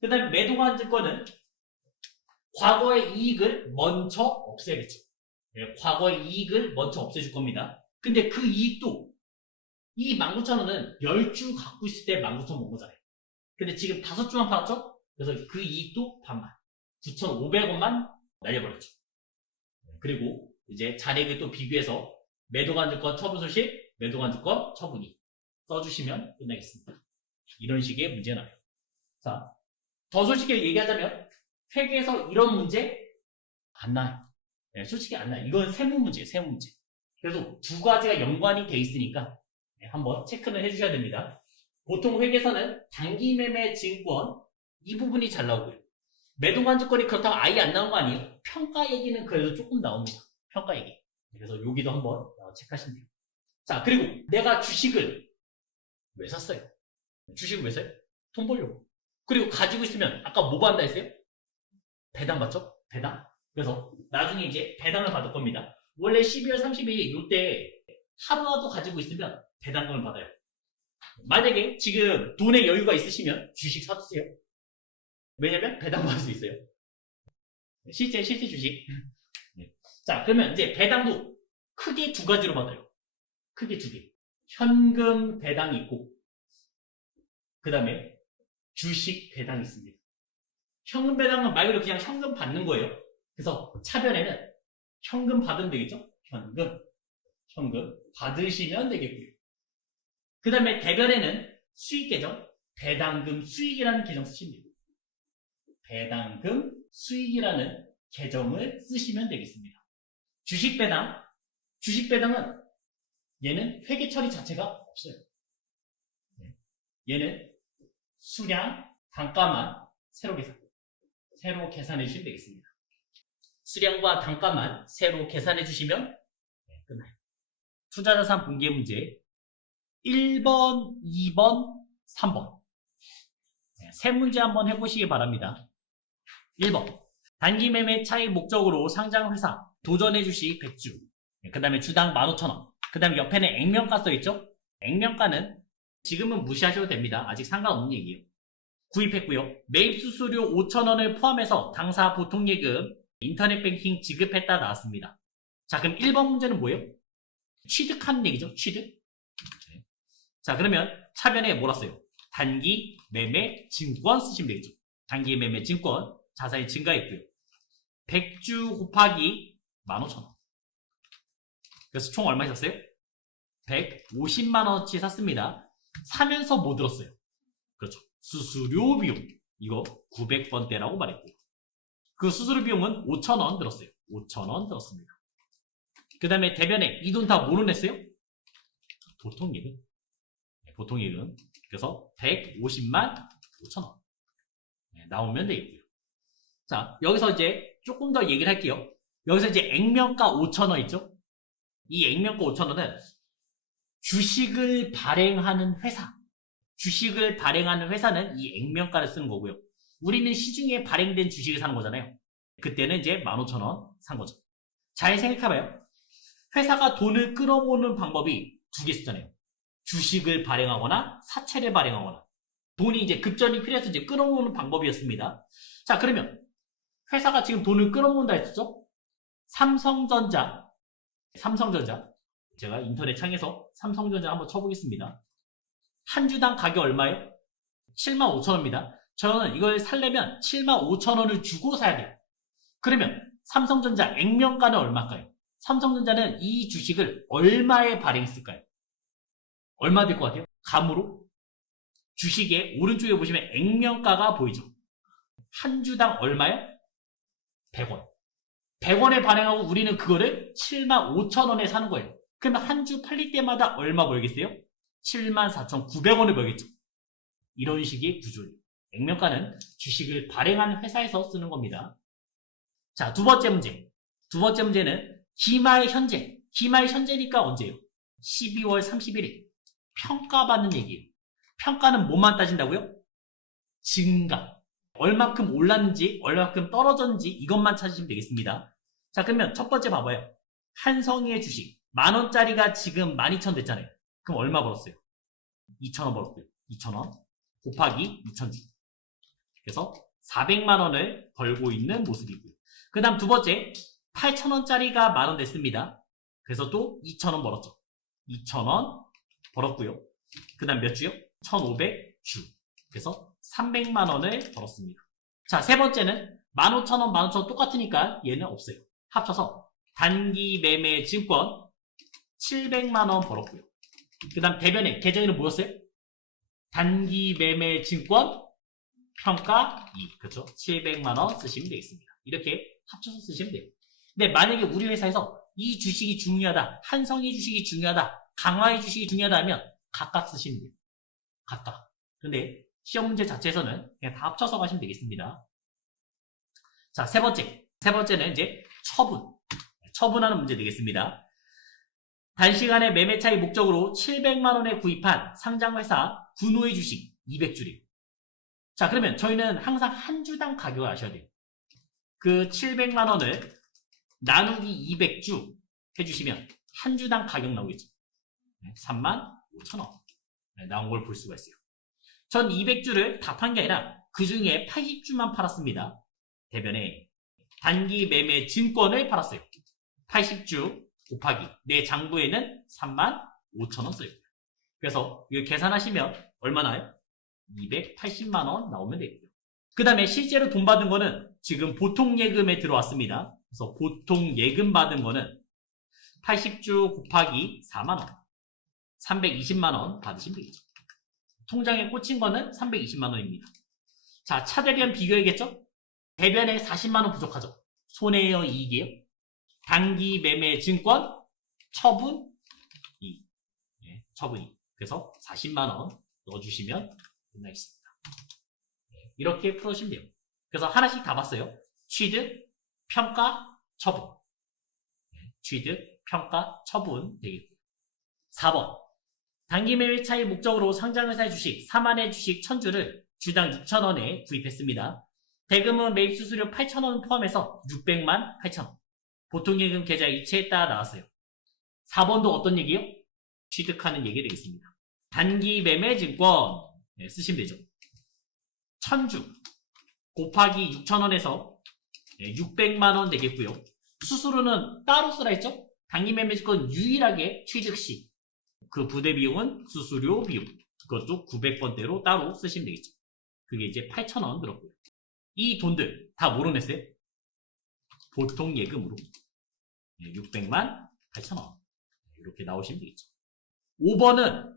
그 다음에 매도관증권은 과거의 이익을 먼저 없애야겠죠. 과거의 이익을 먼저 없애줄 겁니다. 근데 그 이익도 이 19,000원은 10주 갖고 있을 때 19,000원 본 거잖아요. 근데 지금 5주만 팔았죠? 그래서 그 이익도 반만 9,500원만 날려버렸죠. 그리고 이제 잔액을 또 비교해서 매도관증권 처분 손실, 매도관증권 처분이 써주시면 끝나겠습니다. 이런 식의 문제가 나요. 자, 더 솔직히 얘기하자면 회계에서 이런 문제 안 나요. 네, 솔직히 안 나요. 이건 세무 문제예요. 세무 문제. 그래도 두 가지가 연관이 돼 있으니까 한번 체크는 해주셔야 됩니다. 보통 회계에서는 단기 매매 증권 이 부분이 잘 나오고요. 매도관증권이 그렇다고 아예 안 나온 거 아니에요? 평가 얘기는 그래도 조금 나옵니다. 평가 얘기. 그래서 여기도 한번 체크하시면 돼요. 자, 그리고 내가 주식을 왜 샀어요? 주식을 왜 사요? 돈 벌려고. 그리고 가지고 있으면 아까 뭐 받는다 했어요? 배당 받죠? 배당. 그래서 나중에 이제 배당을 받을 겁니다. 원래 12월 30일 요때 하루라도 가지고 있으면 배당금을 받아요. 만약에 지금 돈에 여유가 있으시면 주식 사주세요. 왜냐면 배당 받을 수 있어요. 실제 주식. 자, 그러면 이제 배당도 크게 두 가지로 받아요. 크게 두 개. 현금 배당이 있고, 그 다음에 주식 배당이 있습니다. 현금 배당은 말 그대로 그냥 현금 받는 거예요. 그래서 차변에는 현금 받으면 되겠죠? 현금 받으시면 되겠고요. 그 다음에 대변에는 수익 계정, 배당금 수익이라는 계정 쓰시면 돼요. 배당금 수익이라는 계정을 쓰시면 되겠습니다. 주식 배당은 얘는 회계 처리 자체가 없어요. 얘는 수량, 단가만 새로 계산해 주시면 되겠습니다. 수량과 단가만 새로 계산해 주시면 끝나요. 투자자산 분계 문제 1번, 2번, 3번 세 문제 한번 해보시기 바랍니다. 1번 단기 매매 차익 목적으로 상장 회사 도전해 주식 100주 그 다음에 주당 15,000원 그 다음에 옆에는 액면가 써있죠? 액면가는 지금은 무시하셔도 됩니다. 아직 상관없는 얘기예요. 구입했고요. 매입 수수료 5,000원을 포함해서 당사 보통예금 인터넷 뱅킹 지급했다 나왔습니다. 자, 그럼 1번 문제는 뭐예요? 취득하는 얘기죠. 취득. 자, 그러면 차변에 뭐라 써요? 단기 매매 증권 쓰시면 되겠죠. 단기 매매 증권 자산이 증가했고요. 100주 곱하기 15,000원. 그래서 총 얼마 샀어요? 150만원어치 샀습니다. 사면서 뭐 들었어요? 그렇죠. 수수료 비용. 이거 900번대라고 말했고요. 그 수수료 비용은 5,000원 들었어요. 5,000원 들었습니다. 그 다음에 대변에 이 돈 다 뭐로 냈어요? 보통예금. 보통예금. 그래서 150만 5,000원. 나오면 되겠고요. 자, 여기서 이제 조금 더 얘기를 할게요. 여기서 이제 액면가 5,000원 있죠? 이 액면가 5,000원은 주식을 발행하는 회사는 이 액면가를 쓰는 거고요. 우리는 시중에 발행된 주식을 사는 거잖아요. 그때는 이제 15,000원 산 거죠. 잘 생각해봐요. 회사가 돈을 끌어모으는 방법이 두 개 있었잖아요. 주식을 발행하거나 사채를 발행하거나. 돈이 이제 급전이 필요해서 이제 끌어모으는 방법이었습니다. 자, 그러면 회사가 지금 돈을 끌어모은다 했었죠? 삼성전자. 제가 인터넷 창에서 삼성전자 한번 쳐보겠습니다. 한 주당 가격 얼마예요? 75,000원입니다. 저는 이걸 살려면 75,000원을 주고 사야 돼요. 그러면 삼성전자 액면가는 얼마일까요? 삼성전자는 이 주식을 얼마에 발행했을까요? 얼마 될 것 같아요? 감으로? 주식의 오른쪽에 보시면 액면가가 보이죠? 한 주당 얼마요? 100원. 100원에 발행하고 우리는 그거를 75,000원에 사는 거예요. 그러면 한 주 팔릴 때마다 얼마 벌겠어요? 74,900원을 벌겠죠. 이런 식의 구조예요. 액면가는 주식을 발행하는 회사에서 쓰는 겁니다. 자, 두 번째 문제. 두 번째 문제는 기말 현재. 기말 현재니까 언제예요? 12월 31일. 평가받는 얘기예요. 평가는 뭐만 따진다고요? 증가. 얼마큼 올랐는지, 얼마큼 떨어졌는지 이것만 찾으시면 되겠습니다. 자, 그러면 첫 번째 봐봐요. 한성의 주식. 10,000원짜리가 지금 12,000원 됐잖아요. 그럼 얼마 벌었어요? 2,000원 벌었고요. 2,000원 곱하기 2,000주. 그래서 400만원을 벌고 있는 모습이고요. 그 다음 두 번째, 8,000원짜리가 10,000원 됐습니다. 그래서 또 2,000원 벌었죠. 2,000원 벌었고요. 그 다음 몇 주요? 1,500주. 그래서 300만원을 벌었습니다. 자, 세 번째는 15,000원, 15,000원 똑같으니까 얘는 없어요. 합쳐서 단기 매매 증권 700만원 벌었고요. 그 다음 대변에 계정에는 뭐였어요? 단기 매매 증권 평가 2. 그렇죠? 700만원 쓰시면 되겠습니다. 이렇게 합쳐서 쓰시면 돼요. 근데 만약에 우리 회사에서 이 주식이 중요하다, 한성의 주식이 중요하다, 강화의 주식이 중요하다 하면 각각 쓰시면 돼요. 각각. 근데 시험 문제 자체에서는 그냥 다 합쳐서 가시면 되겠습니다. 자, 세 번째는 이제 처분하는 문제 되겠습니다. 단시간에 매매 차익 목적으로 700만원에 구입한 상장회사 군호의 주식 200주래요. 자, 그러면 저희는 항상 한 주당 가격을 아셔야 돼요. 그 700만원을 나누기 200주 해주시면 한 주당 가격 나오겠죠. 35,000원 나온 걸 볼 수가 있어요. 전 200주를 다 판 게 아니라 그 중에 80주만 팔았습니다. 대변에 단기 매매 증권을 팔았어요. 80주 곱하기 내 장부에는 35,000원 써요. 그래서 이거 계산하시면 얼마 나요? 280만원 나오면 되고요. 그 다음에 실제로 돈 받은 거는 지금 보통 예금에 들어왔습니다. 그래서 보통 예금 받은 거는 80주 곱하기 4만원 320만원 받으시면 되겠죠. 통장에 꽂힌 거는 320만원입니다. 자, 차대변 비교해야겠죠? 대변에 40만원 부족하죠. 손해요, 이익이에요? 단기 매매 증권 처분 2. 처분 2. 그래서 40만원 넣어주시면 끝나겠습니다. 이렇게 풀어주시면 돼요. 그래서 하나씩 다 봤어요. 취득, 평가, 처분. 취득, 평가, 처분 되겠고요. 4번. 단기 매매 차익 목적으로 상장회사의 주식 4만의 주식 1,000주를 주당 6,000원에 구입했습니다. 대금은 매입 수수료 8,000원 포함해서 600만 8,000원. 보통예금 계좌 이체에 따라 나왔어요. 4번도 어떤 얘기요? 취득하는 얘기 되겠습니다. 단기 매매 증권 쓰시면 되죠. 1,000주 곱하기 6,000원에서 600만원 되겠고요. 수수료는 따로 쓰라 했죠? 단기 매매 증권 유일하게 취득 시 그 부대 비용은 수수료 비용. 그것도 900번대로 따로 쓰시면 되겠죠. 그게 이제 8,000원 들었고요. 이 돈들 다 뭐로 냈어요? 보통 예금으로 600만 8,000원 이렇게 나오시면 되겠죠. 5번은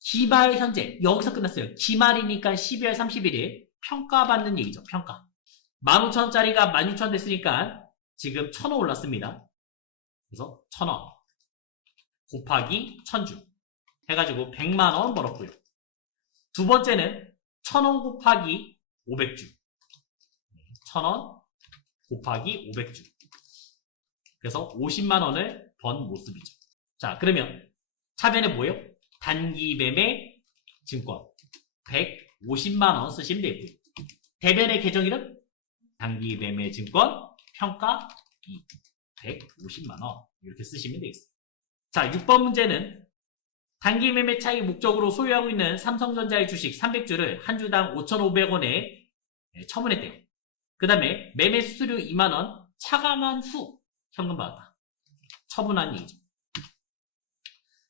기말 현재. 여기서 끝났어요. 기말이니까 12월 31일 평가받는 얘기죠. 평가. 15,000원짜리가 16,000원 됐으니까 지금 1,000원 올랐습니다. 그래서 1,000원 곱하기 1,000주 해가지고 100만원 벌었고요. 두 번째는 1,000원 곱하기 500주. 1000원 곱하기 500주. 그래서 50만원을 번 모습이죠. 자, 그러면 차변에 뭐예요? 단기 매매 증권 150만원 쓰시면 되고요. 대변의 계정 이름 단기 매매 증권 평가 2 150만원 이렇게 쓰시면 되겠습니다. 자, 6번 문제는 단기 매매 차익 목적으로 소유하고 있는 삼성전자의 주식 300주를 한 주당 5,500원에 처분했대요. 그 다음에 매매 수수료 2만원 차감한 후 현금 받았다. 처분한 얘기죠.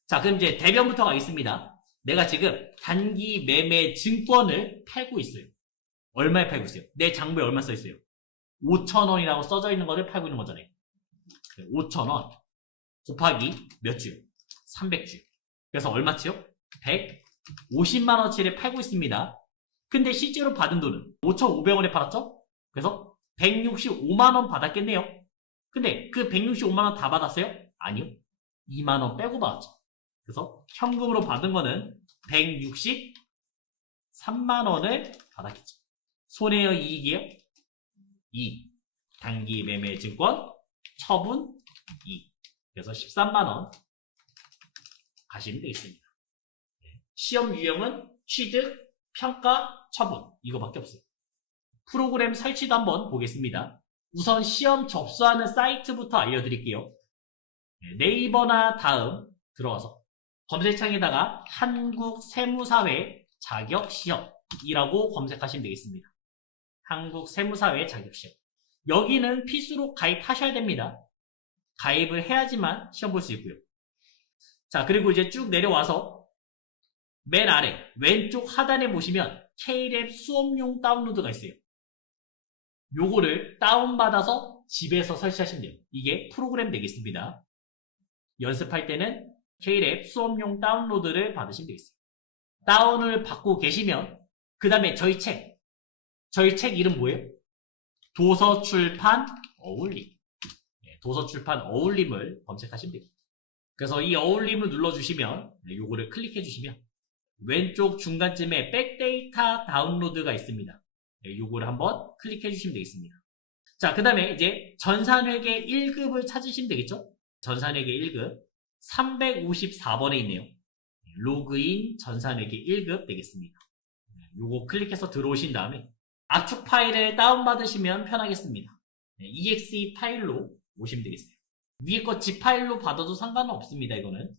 자, 그럼 이제 대변부터 가겠습니다. 내가 지금 단기 매매 증권을 팔고 있어요. 얼마에 팔고 있어요? 내 장부에 얼마 써 있어요? 5,000원이라고 써져 있는 거를 팔고 있는 거잖아요. 5,000원 곱하기 몇 주요? 300주. 그래서 얼마치요? 150만원치를 팔고 있습니다. 근데 실제로 받은 돈은 5,500원에 팔았죠? 그래서 165만원 받았겠네요. 근데 그 165만원 다 받았어요? 아니요. 2만원 빼고 받았죠. 그래서 현금으로 받은 거는 163만원을 받았겠죠. 손해요, 이익이에요? 2. 단기 매매 증권 처분 2. 그래서 13만원 가시면 되겠습니다. 시험 유형은 취득, 평가, 처분 이거밖에 없어요. 프로그램 설치도 한번 보겠습니다. 우선 시험 접수하는 사이트부터 알려드릴게요. 네이버나 다음 들어와서 검색창에다가 한국세무사회 자격시험이라고 검색하시면 되겠습니다. 한국세무사회 자격시험. 여기는 필수로 가입하셔야 됩니다. 가입을 해야지만 시험 볼 수 있고요. 자, 그리고 이제 쭉 내려와서 맨 아래 왼쪽 하단에 보시면 K랩 수업용 다운로드가 있어요. 요거를 다운받아서 집에서 설치하시면 돼요. 이게 프로그램 되겠습니다. 연습할 때는 K랩 수업용 다운로드를 받으시면 되겠어요. 다운을 받고 계시면 그 다음에 저희 책 이름 뭐예요? 도서출판 어울림. 도서출판 어울림을 검색하시면 돼요. 그래서 이 어울림을 눌러주시면 요거를 클릭해주시면 왼쪽 중간쯤에 백데이터 다운로드가 있습니다. 요거를 한번 클릭해주시면 되겠습니다. 자, 그 다음에 이제 전산회계 1급을 찾으시면 되겠죠? 전산회계 1급 354번에 있네요. 로그인 전산회계 1급 되겠습니다. 요거 클릭해서 들어오신 다음에 압축 파일을 다운받으시면 편하겠습니다. exe 파일로 오시면 되겠어요. 위에 거 zip 파일로 받아도 상관은 없습니다. 이거는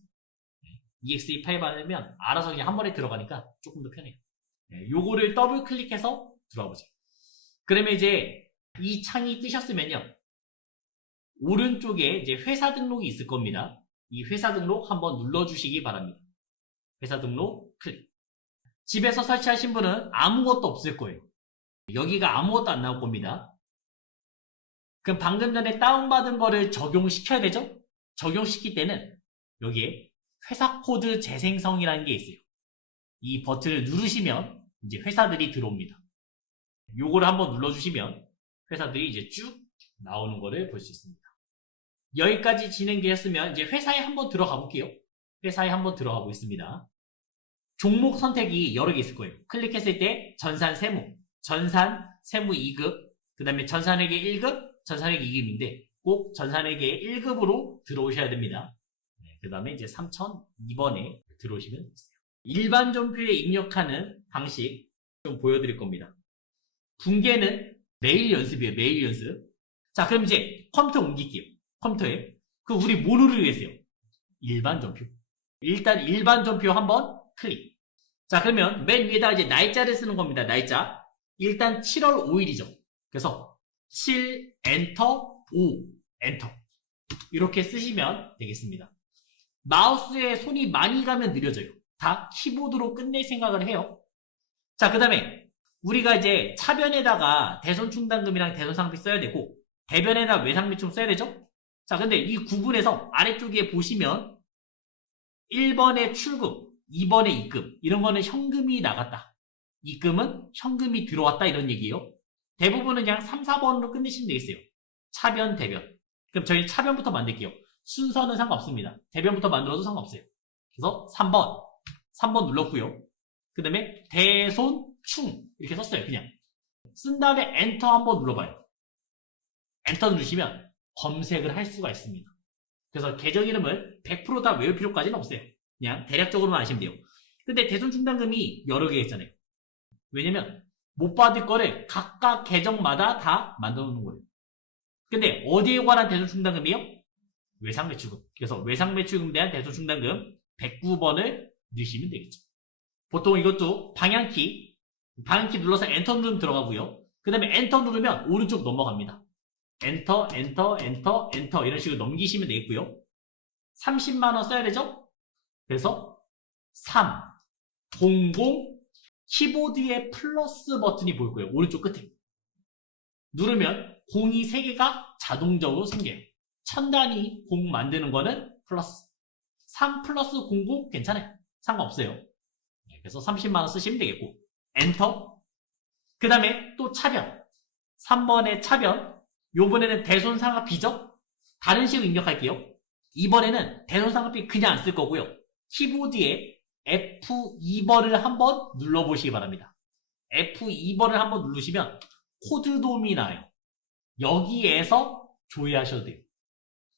exe 파일 받으면 알아서 그냥 한 번에 들어가니까 조금 더 편해요. 요거를 더블 클릭해서 들어가 보세요. 그러면 이제 이 창이 뜨셨으면요, 오른쪽에 이제 회사 등록이 있을 겁니다. 이 회사 등록 한번 눌러주시기 바랍니다. 회사 등록 클릭. 집에서 설치하신 분은 아무것도 없을 거예요. 여기가 아무것도 안 나올 겁니다. 그럼 방금 전에 다운받은 거를 적용시켜야 되죠? 적용시킬 때는 여기에 회사 코드 재생성이라는 게 있어요. 이 버튼을 누르시면 이제 회사들이 들어옵니다. 요거를 한번 눌러주시면 회사들이 이제 쭉 나오는 거를 볼 수 있습니다. 여기까지 진행되었으면 이제 회사에 한번 들어가 볼게요. 회사에 한번 들어가 보겠습니다. 종목 선택이 여러 개 있을 거예요. 클릭했을 때 전산 세무 2급, 그 다음에 전산회계 1급, 전산회계 2급인데 꼭 전산회계 1급으로 들어오셔야 됩니다. 그 다음에 이제 3002번에 들어오시면 되겠어요. 일반 점표에 입력하는 방식 좀 보여드릴 겁니다. 붕괴는 매일 연습이에요. 매일 연습. 자, 그럼 이제 컴퓨터 옮길게요. 컴퓨터에. 그 우리 뭐 누르겠어요? 일반 점표. 일단 일반 점표 한번 클릭. 자, 그러면 맨 위에다가 이제 날짜를 쓰는 겁니다. 날짜. 일단 7월 5일이죠. 그래서 7 엔터 5 엔터 이렇게 쓰시면 되겠습니다. 마우스에 손이 많이 가면 느려져요. 다 키보드로 끝낼 생각을 해요. 자, 그 다음에 우리가 이제 차변에다가 대손충당금이랑 대손상비 써야 되고 대변에다 외상비총 써야 되죠. 자, 근데 이 구분에서 아래쪽에 보시면 1번에 출금, 2번에 입금 이런 거는 현금이 나갔다, 입금은 현금이 들어왔다 이런 얘기예요. 대부분은 그냥 3, 4번으로 끝내시면 되겠어요. 차변, 대변. 그럼 저희 차변부터 만들게요. 순서는 상관없습니다. 대변부터 만들어도 상관없어요. 그래서 3번 눌렀고요. 그 다음에 대손충 이렇게 썼어요. 그냥 쓴 다음에 엔터 한번 눌러봐요. 엔터 누르시면 검색을 할 수가 있습니다. 그래서 계정 이름을 100% 다 외울 필요까지는 없어요. 그냥 대략적으로만 아시면 돼요. 근데 대손충당금이 여러 개 있잖아요. 왜냐면 못 받을 거를 각각 계정마다 다 만들어 놓는 거예요. 근데 어디에 관한 대손충당금이요? 외상매출금. 그래서 외상매출금에 대한 대손충당금 109번을 넣으시면 되겠죠. 보통 이것도 방향키 눌러서 엔터 누르면 들어가고요. 그 다음에 엔터 누르면 오른쪽 넘어갑니다. 엔터 이런 식으로 넘기시면 되겠고요. 30만원 써야 되죠? 그래서 3, 0, 0 키보드에 플러스 버튼이 보일 거예요. 오른쪽 끝에. 누르면 공이 3개가 자동적으로 생겨요. 천 단위 공 만드는 거는 플러스. 3 플러스 00 괜찮아요. 상관없어요. 그래서 30만원 쓰시면 되겠고. 엔터. 그 다음에 또 차변. 3번에 차변. 요번에는 대손상업비죠? 다른 식으로 입력할게요. 이번에는 대손상업비 그냥 안 쓸 거고요. 키보드에 F2번을 한번 눌러보시기 바랍니다. F2번을 한번 누르시면 코드돔이 나요. 여기에서 조회하셔도 돼요.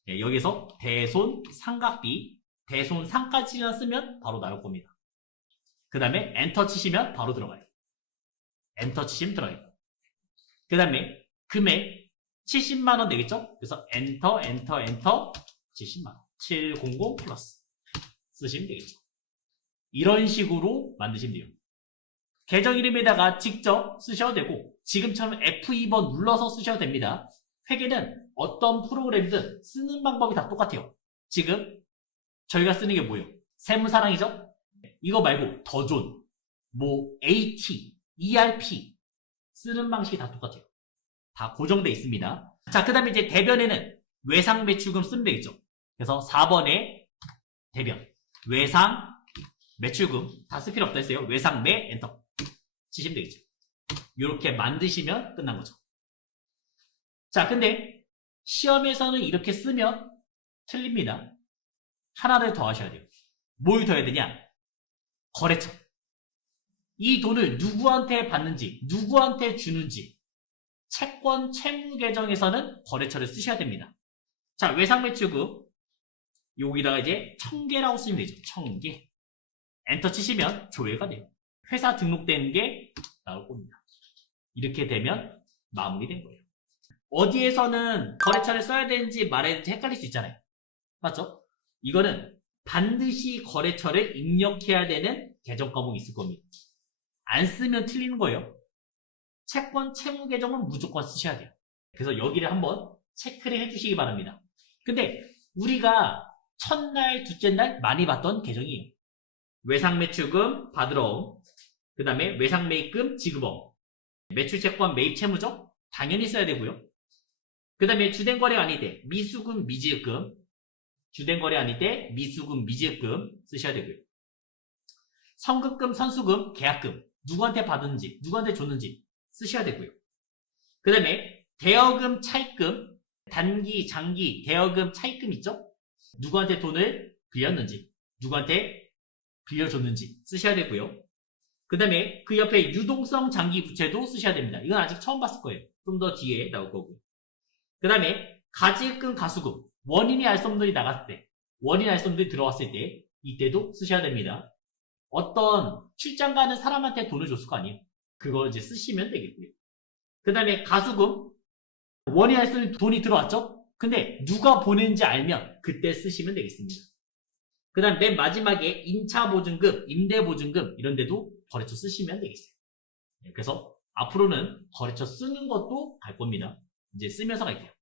네, 여기서 대손상각비, 대손상까지만 쓰면 바로 나올 겁니다. 그 다음에 엔터 치시면 바로 들어가요. 엔터 치시면 들어가요. 그 다음에 금액 70만원 되겠죠? 그래서 엔터 70만원 700 플러스 쓰시면 되겠죠. 이런 식으로 만드시면 돼요. 계정 이름에다가 직접 쓰셔도 되고 지금처럼 F2번 눌러서 쓰셔도 됩니다. 회계는 어떤 프로그램이든 쓰는 방법이 다 똑같아요. 지금 저희가 쓰는 게 뭐예요? 세무사랑이죠? 이거 말고 더존, AT, ERP 쓰는 방식이 다 똑같아요. 다 고정되어 있습니다. 자, 그 다음에 이제 대변에는 외상매출금 쓰면 되겠죠. 그래서 4번에 대변, 외상매출금 다 쓸 필요 없다 했어요. 외상매 엔터 치시면 되겠죠. 이렇게 만드시면 끝난 거죠. 자, 근데 시험에서는 이렇게 쓰면 틀립니다. 하나를 더 하셔야 돼요. 뭘 더 해야 되냐? 거래처. 이 돈을 누구한테 받는지, 누구한테 주는지 채권 채무 계정에서는 거래처를 쓰셔야 됩니다. 자, 외상매출금 여기다가 이제 1000개라고 쓰시면 되죠. 1000개. 엔터 치시면 조회가 돼요. 회사 등록된 게 나올 겁니다. 이렇게 되면 마무리된 거예요. 어디에서는 거래처를 써야 되는지 말해야 되는지 헷갈릴 수 있잖아요. 맞죠? 이거는 반드시 거래처를 입력해야 되는 계정 과목이 있을 겁니다. 안 쓰면 틀리는 거예요. 채권 채무 계정은 무조건 쓰셔야 돼요. 그래서 여기를 한번 체크를 해주시기 바랍니다. 근데 우리가 첫날, 둘째 날 많이 봤던 계정이에요. 외상매출금 받으러 옴. 그 다음에 외상매입금 지급엄. 매출채권 매입채무죠? 당연히 써야 되고요. 그 다음에 주된거래 아닐 때 미수금 미지급금. 주된거래 아닐 때 미수금 미지급금 쓰셔야 되고요. 선급금 선수금 계약금 누구한테 받았는지 누구한테 줬는지 쓰셔야 되고요. 그 다음에 대여금 차입금 단기 장기 대여금 차입금 있죠? 누구한테 돈을 빌렸는지 누구한테 빌려줬는지 쓰셔야 되고요. 그 다음에 그 옆에 유동성 장기 부채도 쓰셔야 됩니다. 이건 아직 처음 봤을 거예요. 좀 더 뒤에 나올 거고요. 그 다음에 가지금 가수금 원인이 알 수 없는 돈이 나갔을 때 원인이 알 수 없는 돈이 들어왔을 때 이때도 쓰셔야 됩니다. 어떤 출장 가는 사람한테 돈을 줬을 거 아니에요. 그거 이제 쓰시면 되겠고요. 그 다음에 가수금 원인이 알 수 없는 돈이 들어왔죠? 근데 누가 보낸지 알면 그때 쓰시면 되겠습니다. 그 다음 맨 마지막에 임차보증금, 임대보증금 이런 데도 거래처 쓰시면 되겠어요. 그래서 앞으로는 거래처 쓰는 것도 갈 겁니다. 이제 쓰면서 갈게요.